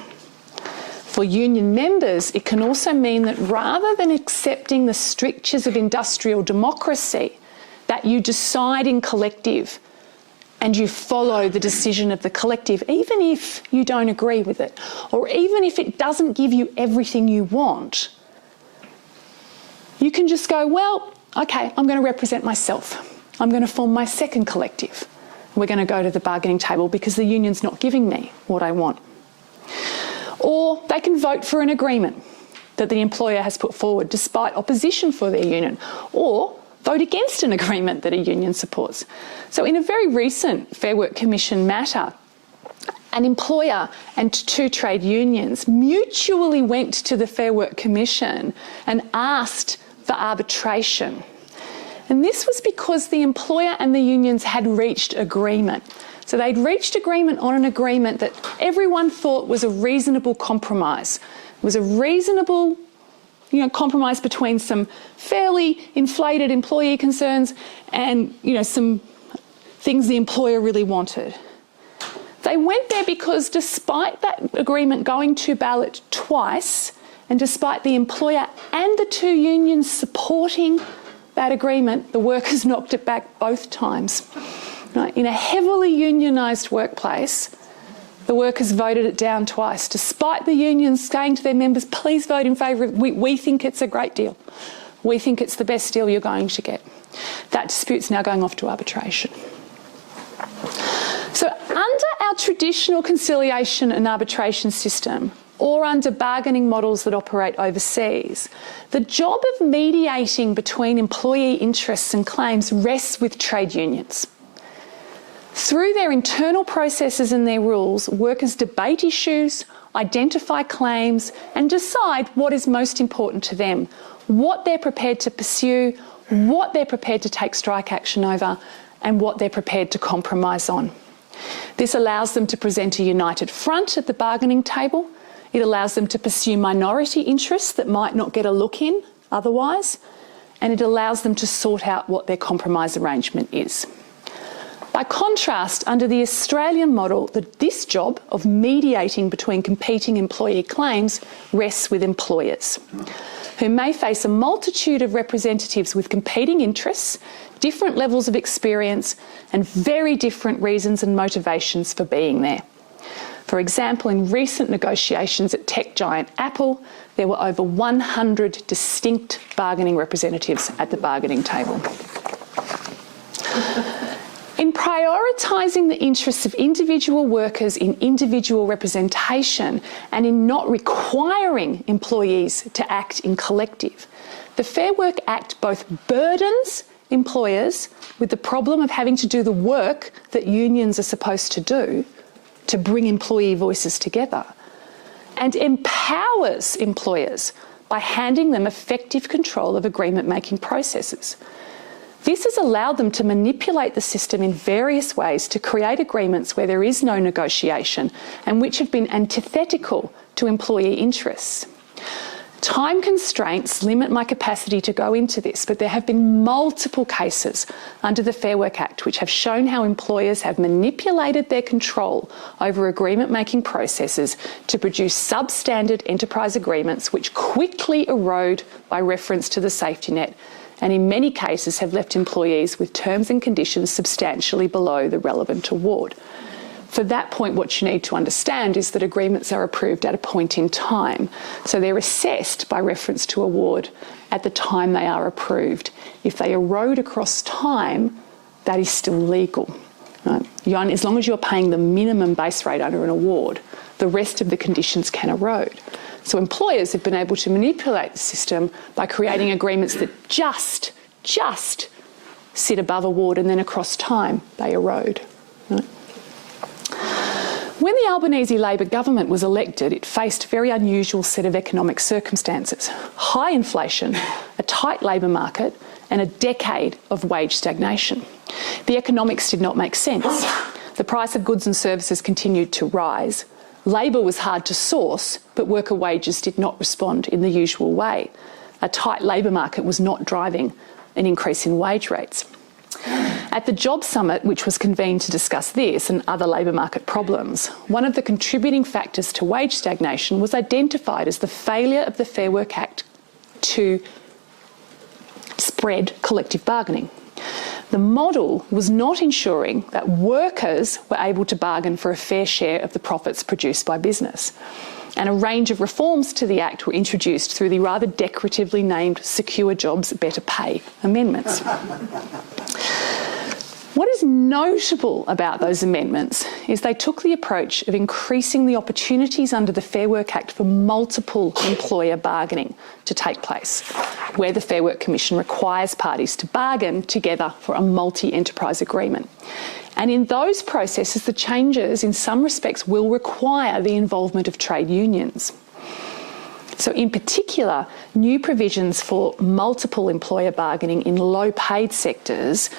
For union members, it can also mean that rather than accepting the strictures of industrial democracy, that you decide in collective and you follow the decision of the collective, even if you don't agree with it, or even if it doesn't give you everything you want, you can just go, well, okay, I'm going to represent myself. I'm going to form my second collective. We're going to go to the bargaining table because the union's not giving me what I want. Or they can vote for an agreement that the employer has put forward despite opposition for their union, or vote against an agreement that a union supports. So in a very recent Fair Work Commission matter, an employer and two trade unions mutually went to the Fair Work Commission and asked for arbitration. And this was because the employer and the unions had reached agreement. So they'd reached agreement on an agreement that everyone thought was a reasonable compromise. It was a reasonable compromise between some fairly inflated employee concerns and, some things the employer really wanted. They went there because despite that agreement going to ballot twice, and despite the employer and the two unions supporting that agreement, the workers knocked it back both times. Right? In a heavily unionised workplace, the workers voted it down twice, despite the unions saying to their members, please vote in favour of it. We think it's a great deal. We think it's the best deal you're going to get. That dispute's now going off to arbitration. So under our traditional conciliation and arbitration system, or under bargaining models that operate overseas, the job of mediating between employee interests and claims rests with trade unions. Through their internal processes and their rules, workers debate issues, identify claims, and decide what is most important to them, what they're prepared to pursue, what they're prepared to take strike action over, and what they're prepared to compromise on. This allows them to present a united front at the bargaining table. It allows them to pursue minority interests that might not get a look in otherwise, and it allows them to sort out what their compromise arrangement is. By contrast, under the Australian model, this job of mediating between competing employee claims rests with employers, who may face a multitude of representatives with competing interests, different levels of experience, and very different reasons and motivations for being there. For example, in recent negotiations at tech giant Apple, there were over 100 distinct bargaining representatives at the bargaining table. In prioritising the interests of individual workers in individual representation and in not requiring employees to act in collective, the Fair Work Act both burdens employers with the problem of having to do the work that unions are supposed to do to bring employee voices together, and empowers employers by handing them effective control of agreement-making processes. This has allowed them to manipulate the system in various ways to create agreements where there is no negotiation and which have been antithetical to employee interests. Time constraints limit my capacity to go into this, but there have been multiple cases under the Fair Work Act which have shown how employers have manipulated their control over agreement-making processes to produce substandard enterprise agreements which quickly erode by reference to the safety net, and in many cases have left employees with terms and conditions substantially below the relevant award. For that point, what you need to understand is that agreements are approved at a point in time. So they're assessed by reference to award at the time they are approved. If they erode across time, that is still legal. Right? As long as you're paying the minimum base rate under an award, the rest of the conditions can erode. So employers have been able to manipulate the system by creating agreements that just sit above award, and then across time they erode. Right? When the Albanese Labor government was elected, it faced a very unusual set of economic circumstances: high inflation, a tight labour market, and a decade of wage stagnation. The economics did not make sense. The price of goods and services continued to rise. Labour was hard to source, but worker wages did not respond in the usual way. A tight labour market was not driving an increase in wage rates. At the Job Summit, which was convened to discuss this and other labour market problems, one of the contributing factors to wage stagnation was identified as the failure of the Fair Work Act to spread collective bargaining. The model was not ensuring that workers were able to bargain for a fair share of the profits produced by business. And a range of reforms to the Act were introduced through the rather decoratively named Secure Jobs, Better Pay amendments. What is notable about those amendments is they took the approach of increasing the opportunities under the Fair Work Act for multiple employer bargaining to take place, where the Fair Work Commission requires parties to bargain together for a multi-enterprise agreement. And in those processes, the changes in some respects will require the involvement of trade unions. So in particular, new provisions for multiple employer bargaining in low-paid sectors,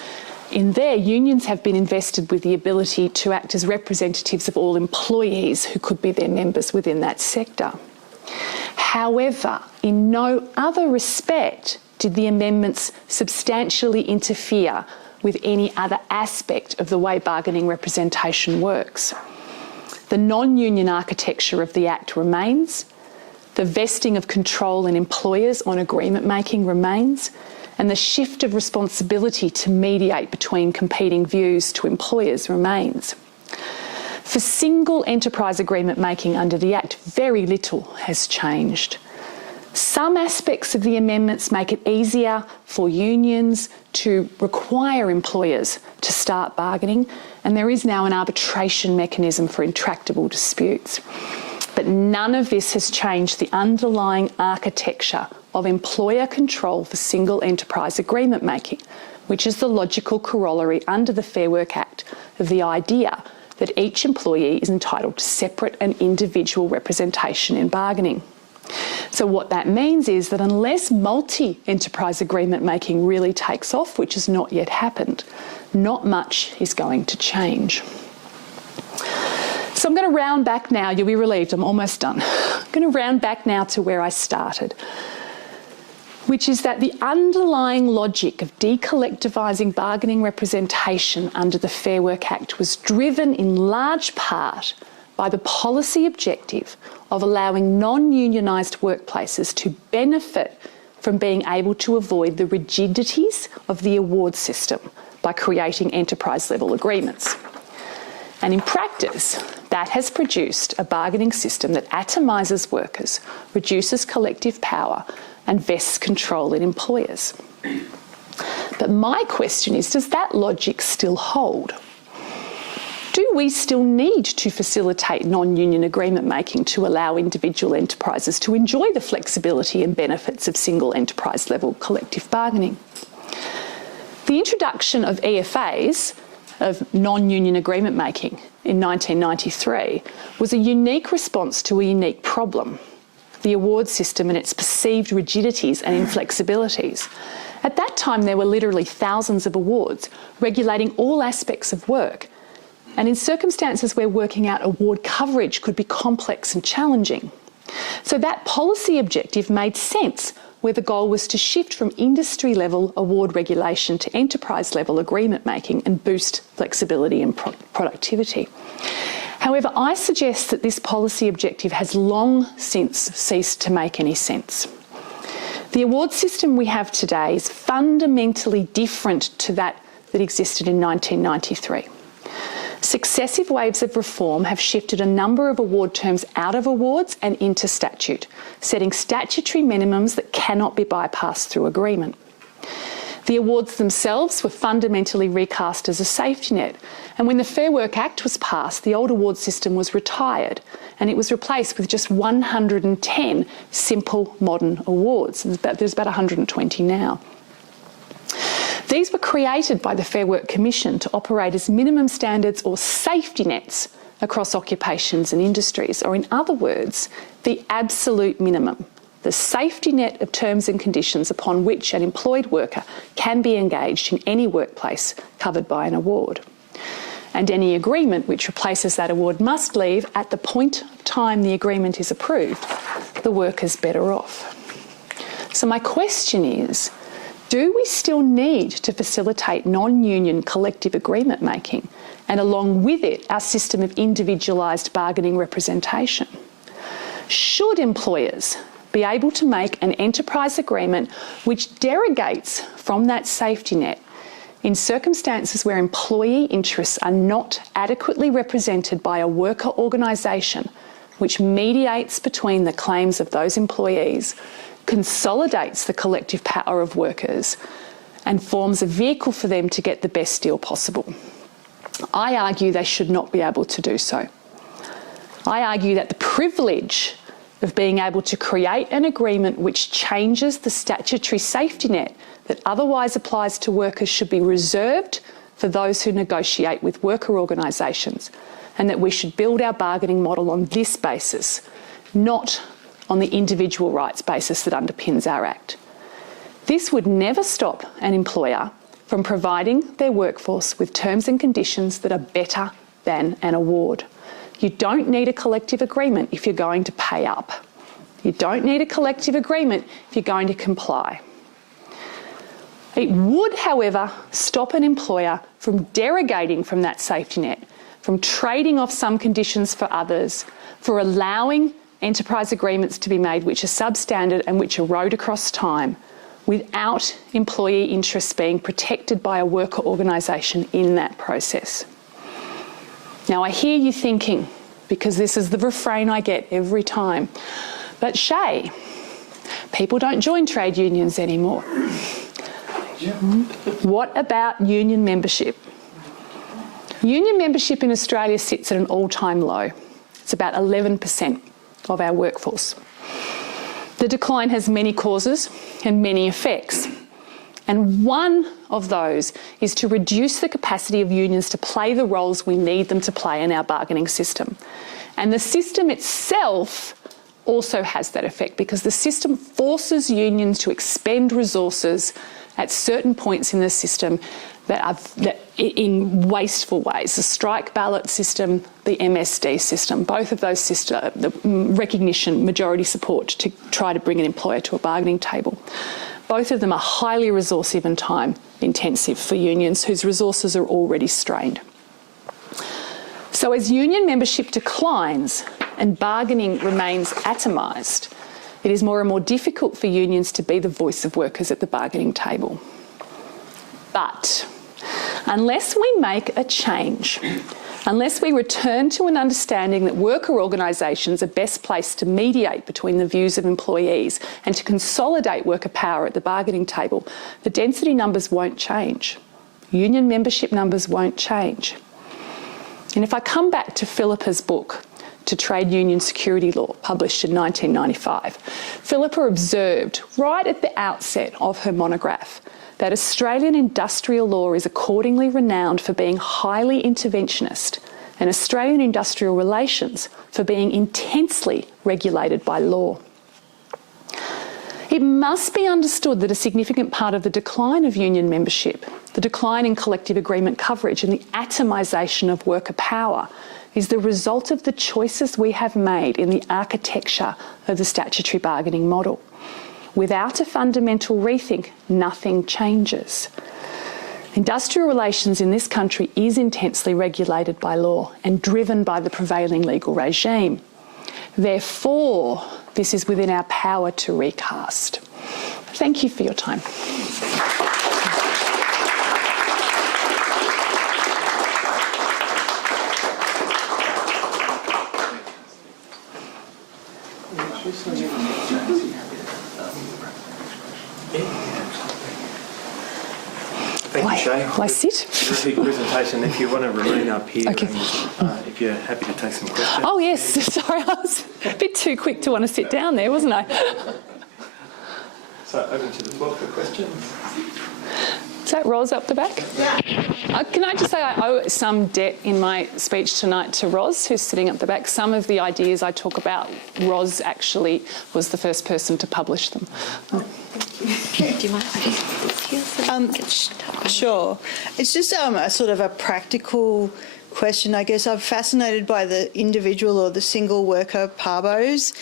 in there, unions have been invested with the ability to act as representatives of all employees who could be their members within that sector. However, in no other respect did the amendments substantially interfere with any other aspect of the way bargaining representation works. The non-union architecture of the Act remains, the vesting of control in employers on agreement making remains, and the shift of responsibility to mediate between competing views to employers remains. For single enterprise agreement making under the Act, very little has changed. Some aspects of the amendments make it easier for unions to require employers to start bargaining, and there is now an arbitration mechanism for intractable disputes. But none of this has changed the underlying architecture of employer control for single enterprise agreement making, which is the logical corollary under the Fair Work Act of the idea that each employee is entitled to separate and individual representation in bargaining. So what that means is that unless multi-enterprise agreement making really takes off, which has not yet happened, not much is going to change. So I'm going to round back now. You'll be relieved, I'm almost done. I'm going to round back now to where I started, which is that the underlying logic of de-collectivising bargaining representation under the Fair Work Act was driven in large part by the policy objective of allowing non-unionised workplaces to benefit from being able to avoid the rigidities of the award system by creating enterprise-level agreements. And in practice, that has produced a bargaining system that atomises workers, reduces collective power, and vests control in employers. But my question is, does that logic still hold? Do we still need to facilitate non-union agreement making to allow individual enterprises to enjoy the flexibility and benefits of single enterprise level collective bargaining? The introduction of EFAs, of non-union agreement making, in 1993 was a unique response to a unique problem: the award system and its perceived rigidities and inflexibilities. At that time, there were literally thousands of awards regulating all aspects of work, and in circumstances where working out award coverage could be complex and challenging. So that policy objective made sense, where the goal was to shift from industry-level award regulation to enterprise-level agreement making and boost flexibility and productivity. However, I suggest that this policy objective has long since ceased to make any sense. The award system we have today is fundamentally different to that existed in 1993. Successive waves of reform have shifted a number of award terms out of awards and into statute, setting statutory minimums that cannot be bypassed through agreement. The awards themselves were fundamentally recast as a safety net, and when the Fair Work Act was passed, the old award system was retired and it was replaced with just 110 simple modern awards. There's about 120 now. These were created by the Fair Work Commission to operate as minimum standards or safety nets across occupations and industries, or in other words, the absolute minimum, the safety net of terms and conditions upon which an employed worker can be engaged in any workplace covered by an award. And any agreement which replaces that award must leave at the point of time the agreement is approved the worker's better off. So my question is, do we still need to facilitate non-union collective agreement making, and along with it our system of individualised bargaining representation? Should employers be able to make an enterprise agreement which derogates from that safety net in circumstances where employee interests are not adequately represented by a worker organisation which mediates between the claims of those employees, consolidates the collective power of workers, and forms a vehicle for them to get the best deal possible? I argue they should not be able to do so. I argue that the privilege of being able to create an agreement which changes the statutory safety net that otherwise applies to workers should be reserved for those who negotiate with worker organisations, and that we should build our bargaining model on this basis, not on the individual rights basis that underpins our Act. This would never stop an employer from providing their workforce with terms and conditions that are better than an award. You don't need a collective agreement if you're going to pay up. You don't need a collective agreement if you're going to comply. It would, however, stop an employer from derogating from that safety net, from trading off some conditions for others, for allowing enterprise agreements to be made which are substandard and which erode across time, without employee interests being protected by a worker organisation in that process. Now, I hear you thinking, because this is the refrain I get every time, but Shae, people don't join trade unions anymore. What about union membership? Union membership in Australia sits at an all-time low. It's about 11% of our workforce. The decline has many causes and many effects. And one of those is to reduce the capacity of unions to play the roles we need them to play in our bargaining system. And the system itself also has that effect, because the system forces unions to expend resources at certain points in the system that in wasteful ways. The strike ballot system, the MSD system, both of those systems, the recognition, majority support to try to bring an employer to a bargaining table. Both of them are highly resourceful and time intensive for unions whose resources are already strained. So as union membership declines and bargaining remains atomised, it is more and more difficult for unions to be the voice of workers at the bargaining table. But unless we make a change, unless we return to an understanding that worker organisations are best placed to mediate between the views of employees and to consolidate worker power at the bargaining table, the density numbers won't change. Union membership numbers won't change. And if I come back to Phillipa's book, To Trade Union Security Law, published in 1995, Phillipa observed right at the outset of her monograph that Australian industrial law is accordingly renowned for being highly interventionist, and Australian industrial relations for being intensely regulated by law. It must be understood that a significant part of the decline of union membership, the decline in collective agreement coverage and the atomisation of worker power is the result of the choices we have made in the architecture of the statutory bargaining model. Without a fundamental rethink, nothing changes. Industrial relations in this country is intensely regulated by law and driven by the prevailing legal regime. Therefore, this is within our power to recast. Thank you for your time. Thank you, Shae. Will I sit? Terrific presentation. If you want to remain up here, Okay. and, if you're happy to take some questions. Oh yes, sorry, I was a bit too quick to want to sit down there, wasn't I? So open to the floor for questions. Is that Ros up the back? Yeah. Can I just say I owe some debt in my speech tonight to Ros, who's sitting up the back. Some of the ideas I talk about, Ros actually was the first person to publish them. Do you mind? Sure. It's just a sort of a practical question. I guess I'm fascinated by the individual or the single worker parbos.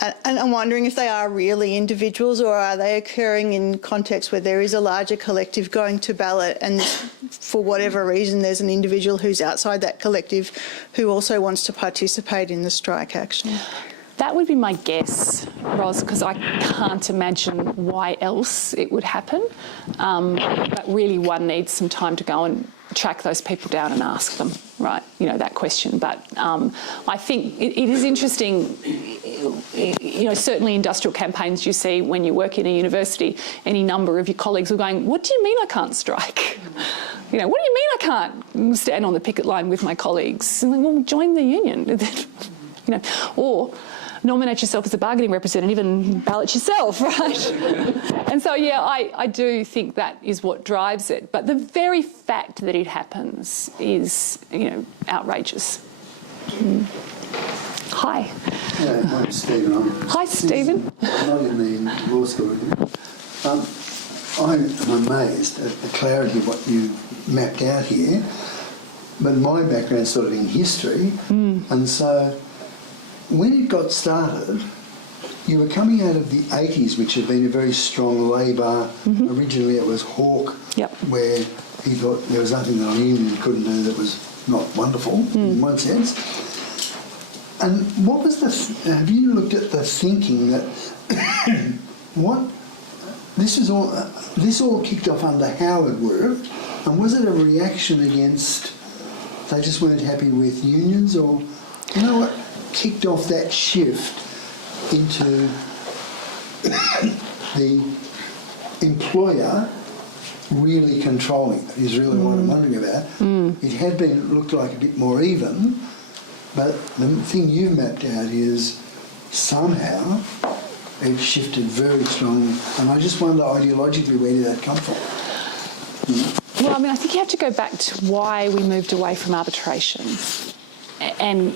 And I'm wondering if they are really individuals, or are they occurring in contexts where there is a larger collective going to ballot and for whatever reason there's an individual who's outside that collective who also wants to participate in the strike action? That would be my guess, Ros, because I can't imagine why else it would happen. But really one needs some time to go and track those people down and ask them, right, that question. But I think it is interesting, certainly industrial campaigns you see when you work in a university, any number of your colleagues are going, what do you mean I can't strike? What do you mean I can't stand on the picket line with my colleagues? And well, join the union, or nominate yourself as a bargaining representative and ballot yourself, right? And so, yeah, I do think that is what drives it. But the very fact that it happens is, outrageous. Hi. Yeah, my name's Stephen. Hi, Stephen. I'm not in the law school. I'm amazed at the clarity of what you mapped out here. But my background's sort of in history, and so when it got started, you were coming out of the 80s, which had been a very strong Labor. Originally it was Hawke, Yep. where he thought there was nothing that a union couldn't do that was not wonderful, in one sense. And what was have you looked at the thinking that, this all kicked off under Howard work, and was it a reaction against, they just weren't happy with unions, or, you know what kicked off that shift into the employer really controlling it, is really what I'm wondering about. It had been, looked like a bit more even, but the thing you've mapped out is somehow it shifted very strongly, and I just wonder ideologically, where did that come from? Well, I mean, I think you have to go back to why we moved away from arbitration. And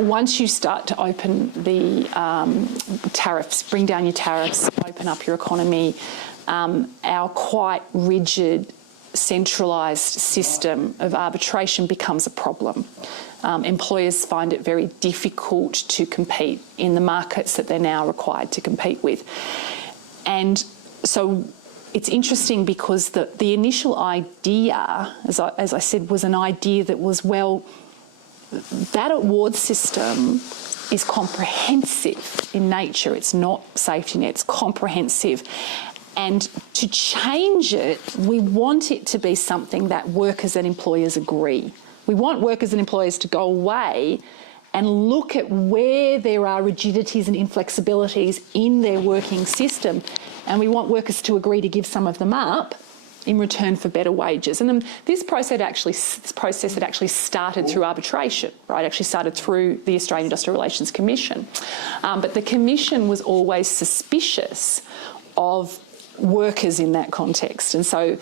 once you start to open the tariffs, bring down your tariffs, open up your economy, our quite rigid, centralised system of arbitration becomes a problem. Employers find it very difficult to compete in the markets that they're now required to compete with. And so it's interesting because the initial idea, as I said, was an idea that was, well, that award system is comprehensive in nature. It's not safety net, it's comprehensive. And to change it, we want it to be something that workers and employers agree. We want workers and employers to go away and look at where there are rigidities and inflexibilities in their working system, and we want workers to agree to give some of them up in return for better wages. And then this process had actually started through arbitration, right? It actually started through the Australian Industrial Relations Commission. But the Commission was always suspicious of workers in that context. And so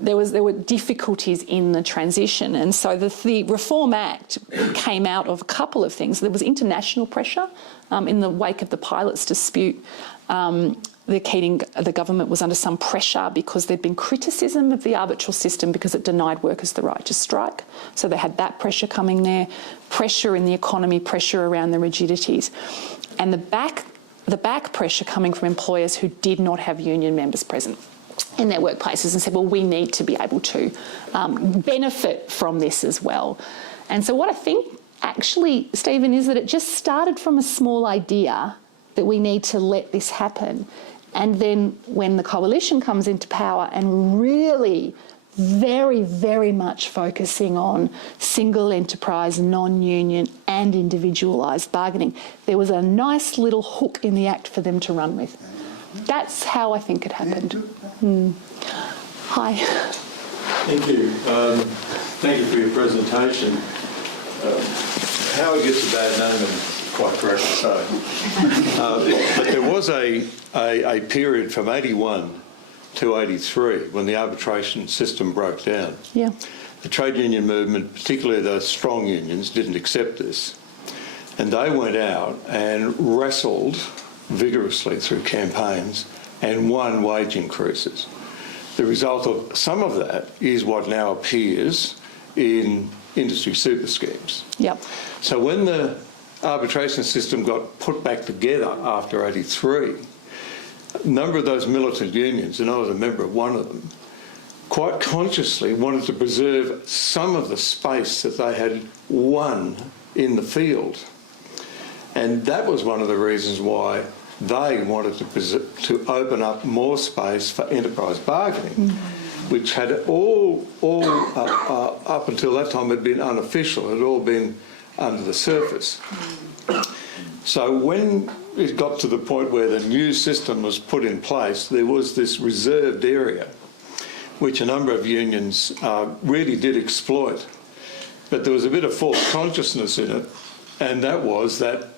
there were difficulties in the transition. And so the Reform Act came out of a couple of things. There was international pressure in the wake of the pilots dispute. The government was under some pressure because there'd been criticism of the arbitral system because it denied workers the right to strike. So they had that pressure coming there, pressure in the economy, pressure around the rigidities. And the back pressure coming from employers who did not have union members present in their workplaces and said, well, we need to be able to benefit from this as well. And so what I think actually, Stephen, is that it just started from a small idea that we need to let this happen. And then when the coalition comes into power and really very, very much focusing on single enterprise, non-union and individualised bargaining, there was a nice little hook in the act for them to run with. That's how I think it happened. Hi. Thank you. Thank you for your presentation. Howard gets a bad name, and quite correctly so. But there was a period from 81 to 83 when the arbitration system broke down. Yeah. The trade union movement, particularly the strong unions, didn't accept this. And they went out and wrestled vigorously through campaigns and won wage increases. The result of some of that is what now appears in industry super schemes. Yep. So when the arbitration system got put back together after 83, a number of those militant unions, and I was a member of one of them, quite consciously wanted to preserve some of the space that they had won in the field. And that was one of the reasons why they wanted to open up more space for enterprise bargaining, which had all up until that time had been unofficial, it had all been under the surface. So when it got to the point where the new system was put in place, there was this reserved area which a number of unions really did exploit. But there was a bit of false consciousness in it, and that was that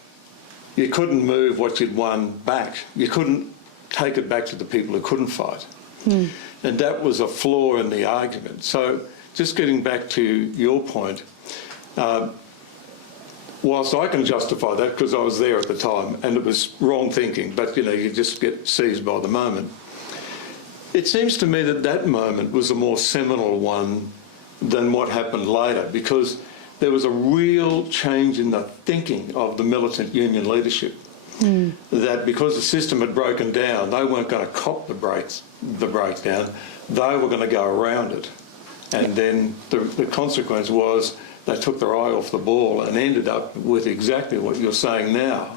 you couldn't move what you'd won back. You couldn't take it back to the people who couldn't fight. And that was a flaw in the argument. So just getting back to your point, whilst I can justify that because I was there at the time and it was wrong thinking, but you just get seized by the moment. It seems to me that that moment was a more seminal one than what happened later, because there was a real change in the thinking of the militant union leadership. that because the system had broken down, they weren't going to cop the breakdown, they were going to go around it. And then the consequence was they took their eye off the ball and ended up with exactly what you're saying now.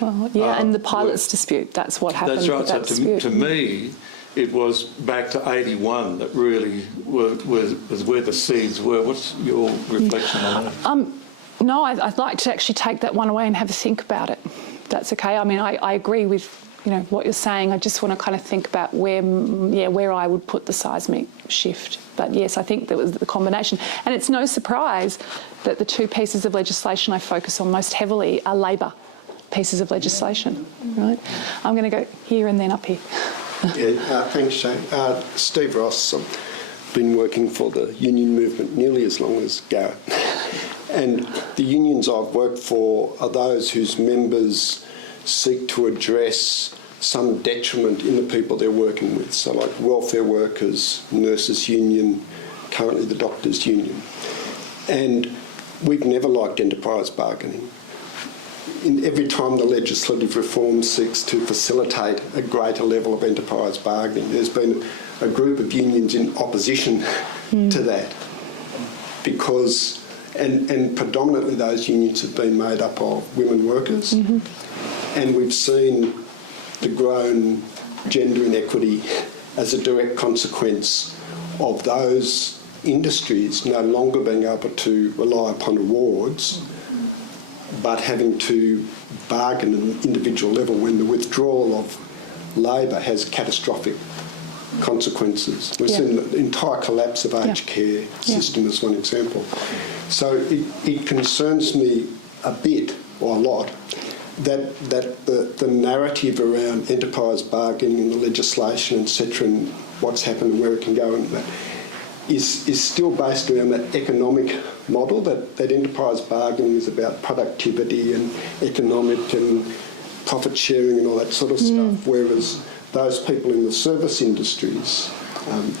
Well, yeah, and the pilots dispute, that's what happened. That's right. With that So dispute. to me, it was back to 81 that really was where the seeds were. What's your reflection on that? No, I'd like to actually take that one away and have a think about it. That's okay. I mean, I agree with what you're saying. I just want to kind of think about where I would put the seismic shift. But yes, I think that was the combination. And it's no surprise that the two pieces of legislation I focus on most heavily are Labor pieces of legislation, right? I'm going to go here and then up here. Yeah, thanks, Shae. Steve Ross, I've been working for the union movement nearly as long as Garrett. And the unions I've worked for are those whose members seek to address some detriment in the people they're working with. So like welfare workers, nurses union, currently the doctors union. And we've never liked enterprise bargaining. Every time the legislative reform seeks to facilitate a greater level of enterprise bargaining, there's been a group of unions in opposition to that, because, and predominantly those unions have been made up of women workers, and we've seen the grown gender inequity as a direct consequence of those industries no longer being able to rely upon awards, but having to bargain at an individual level when the withdrawal of labour has catastrophic consequences. We've seen the entire collapse of aged care system as one example. So it concerns me a bit, or a lot, that the narrative around enterprise bargaining and the legislation, etc., and what's happened and where it can go, and that is still based around that economic model, that enterprise bargaining is about productivity and economic and profit sharing and all that sort of stuff, whereas those people in the service industries,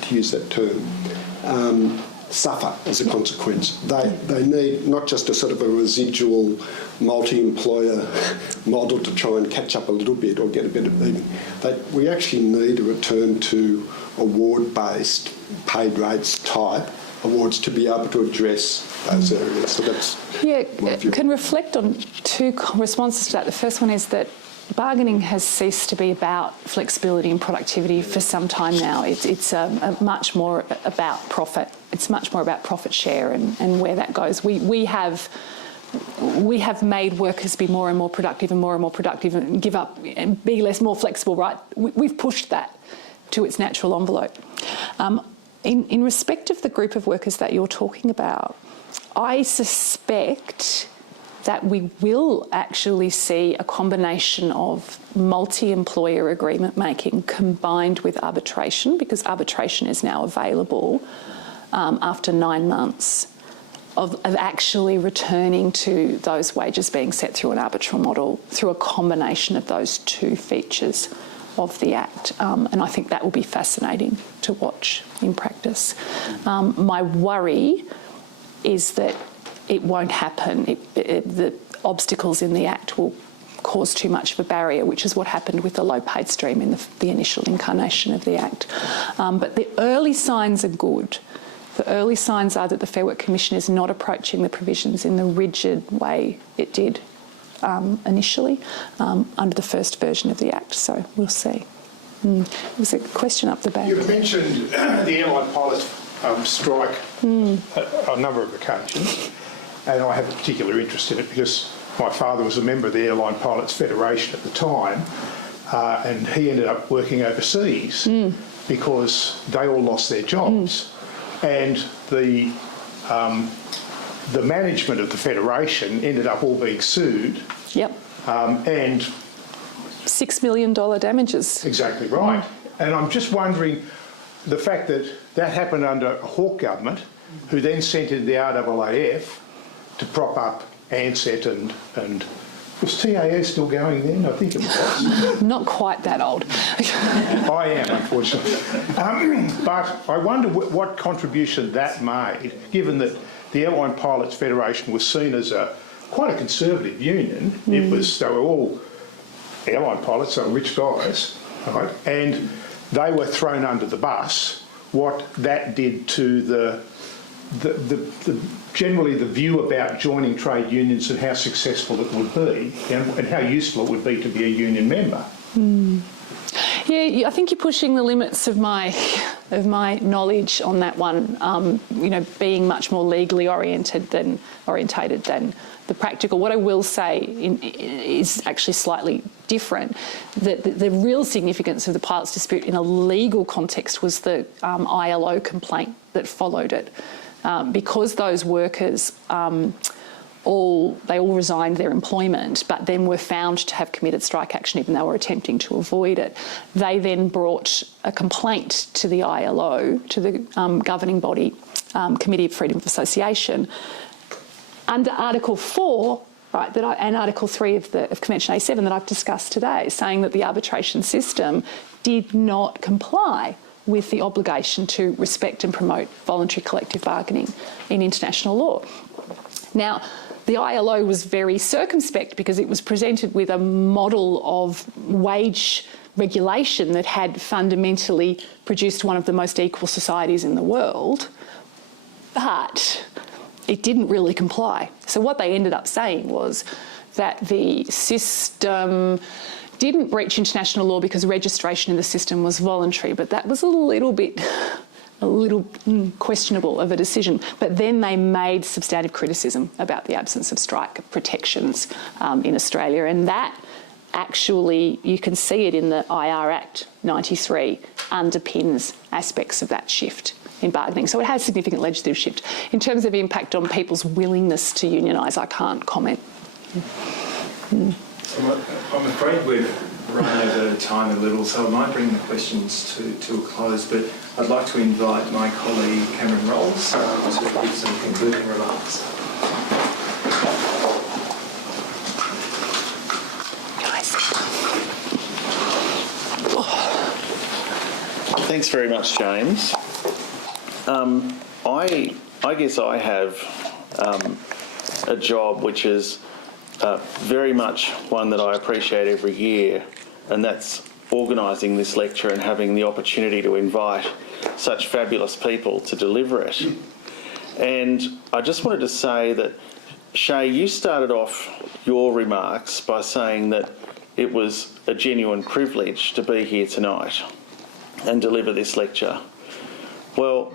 to use that term, suffer as a consequence. They need not just a sort of a residual multi-employer model to try and catch up a little bit or get a bit of even. We actually need a return to award-based paid rates type awards to be able to address those areas. So that's my view. Can reflect on two responses to that. The first one is that bargaining has ceased to be about flexibility and productivity for some time now. It's much more about profit. It's much more about profit share and where that goes. We have made workers be more and more productive and give up and be more flexible, right? We've pushed that to its natural envelope. In respect of the group of workers that you're talking about, I suspect that we will actually see a combination of multi-employer agreement making combined with arbitration, because arbitration is now available after 9 months of actually returning to those wages being set through an arbitral model through a combination of those two features of the Act. And I think that will be fascinating to watch in practice. My worry is that it won't happen. The obstacles in the Act will cause too much of a barrier, which is what happened with the low-paid stream in the initial incarnation of the Act. But the early signs are good. The early signs are that the Fair Work Commission is not approaching the provisions in the rigid way it did initially under the first version of the Act. So we'll see. There's a question up the back. You've mentioned the airline pilots strike a number of occasions, and I have a particular interest in it because my father was a member of the Airline Pilots Federation at the time, and he ended up working overseas because they all lost their jobs. And the management of the Federation ended up all being sued. Yep. And $6 million damages. Exactly right. And I'm just wondering, the fact that that happened under a Hawke government, who then sent in the RAAF to prop up Ansett and was TAA still going then? I think it was. Not quite that old. I am, unfortunately. But I wonder what contribution that made, given that the Airline Pilots Federation was seen as quite a conservative union. They were all airline pilots, so rich guys, right? And they were thrown under the bus. What that did to the generally the view about joining trade unions and how successful it would be and how useful it would be to be a union member. Yeah, I think you're pushing the limits of my knowledge on that one. You know, being much more legally orientated than the practical. What I will say is actually slightly different. The real significance of the pilots' dispute in a legal context was the ILO complaint that followed it, because those workers. They all resigned their employment, but then were found to have committed strike action even though they were attempting to avoid it. They then brought a complaint to the ILO, to the governing body, Committee of Freedom of Association, under Article 4, right, and Article 3 of Convention A7 that I've discussed today, saying that the arbitration system did not comply with the obligation to respect and promote voluntary collective bargaining in international law. Now, the ILO was very circumspect because it was presented with a model of wage regulation that had fundamentally produced one of the most equal societies in the world, but it didn't really comply. So what they ended up saying was that the system didn't breach international law because registration in the system was voluntary, but that was a little questionable of a decision. But then they made substantive criticism about the absence of strike protections in Australia, and that actually, you can see it in the IR Act 93, underpins aspects of that shift in bargaining. So it has significant legislative shift. In terms of impact on people's willingness to unionise, I can't comment. I'm afraid we've run over time a little, so I might bring the questions to a close, but I'd like to invite my colleague Cameron Rolls to give some concluding remarks. Thanks very much, James. I guess I have a job which is very much one that I appreciate every year, and that's organising this lecture and having the opportunity to invite such fabulous people to deliver it. And I just wanted to say that, Shae, you started off your remarks by saying that it was a genuine privilege to be here tonight and deliver this lecture. Well,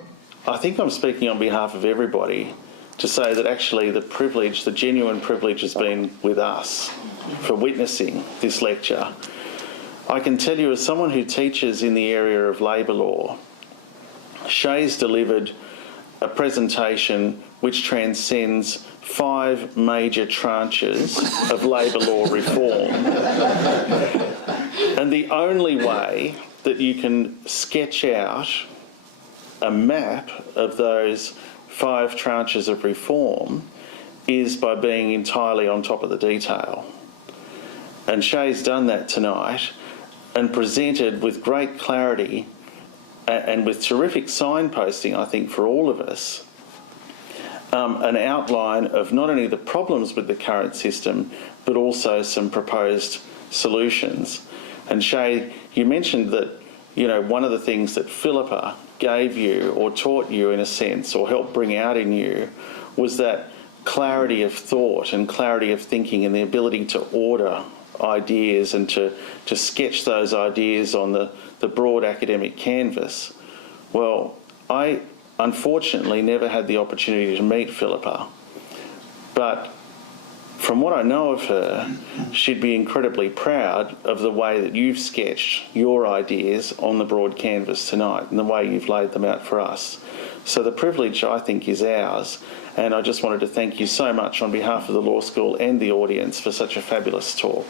I think I'm speaking on behalf of everybody to say that actually the genuine privilege has been with us for witnessing this lecture. I can tell you, as someone who teaches in the area of labour law, Shae's delivered a presentation which transcends 5 major tranches of labour law reform. And the only way that you can sketch out a map of those 5 tranches of reform is by being entirely on top of the detail. And Shae's done that tonight and presented with great clarity and with terrific signposting, I think, for all of us, an outline of not only the problems with the current system, but also some proposed solutions. And Shae, you mentioned that, you know, one of the things that Phillipa gave you or taught you in a sense, or helped bring out in you, was that clarity of thought and clarity of thinking and the ability to order ideas and to sketch those ideas on the broad academic canvas. Well, I unfortunately never had the opportunity to meet Phillipa, but from what I know of her, she'd be incredibly proud of the way that you've sketched your ideas on the broad canvas tonight and the way you've laid them out for us. So the privilege, I think, is ours, and I just wanted to thank you so much on behalf of the law school and the audience for such a fabulous talk.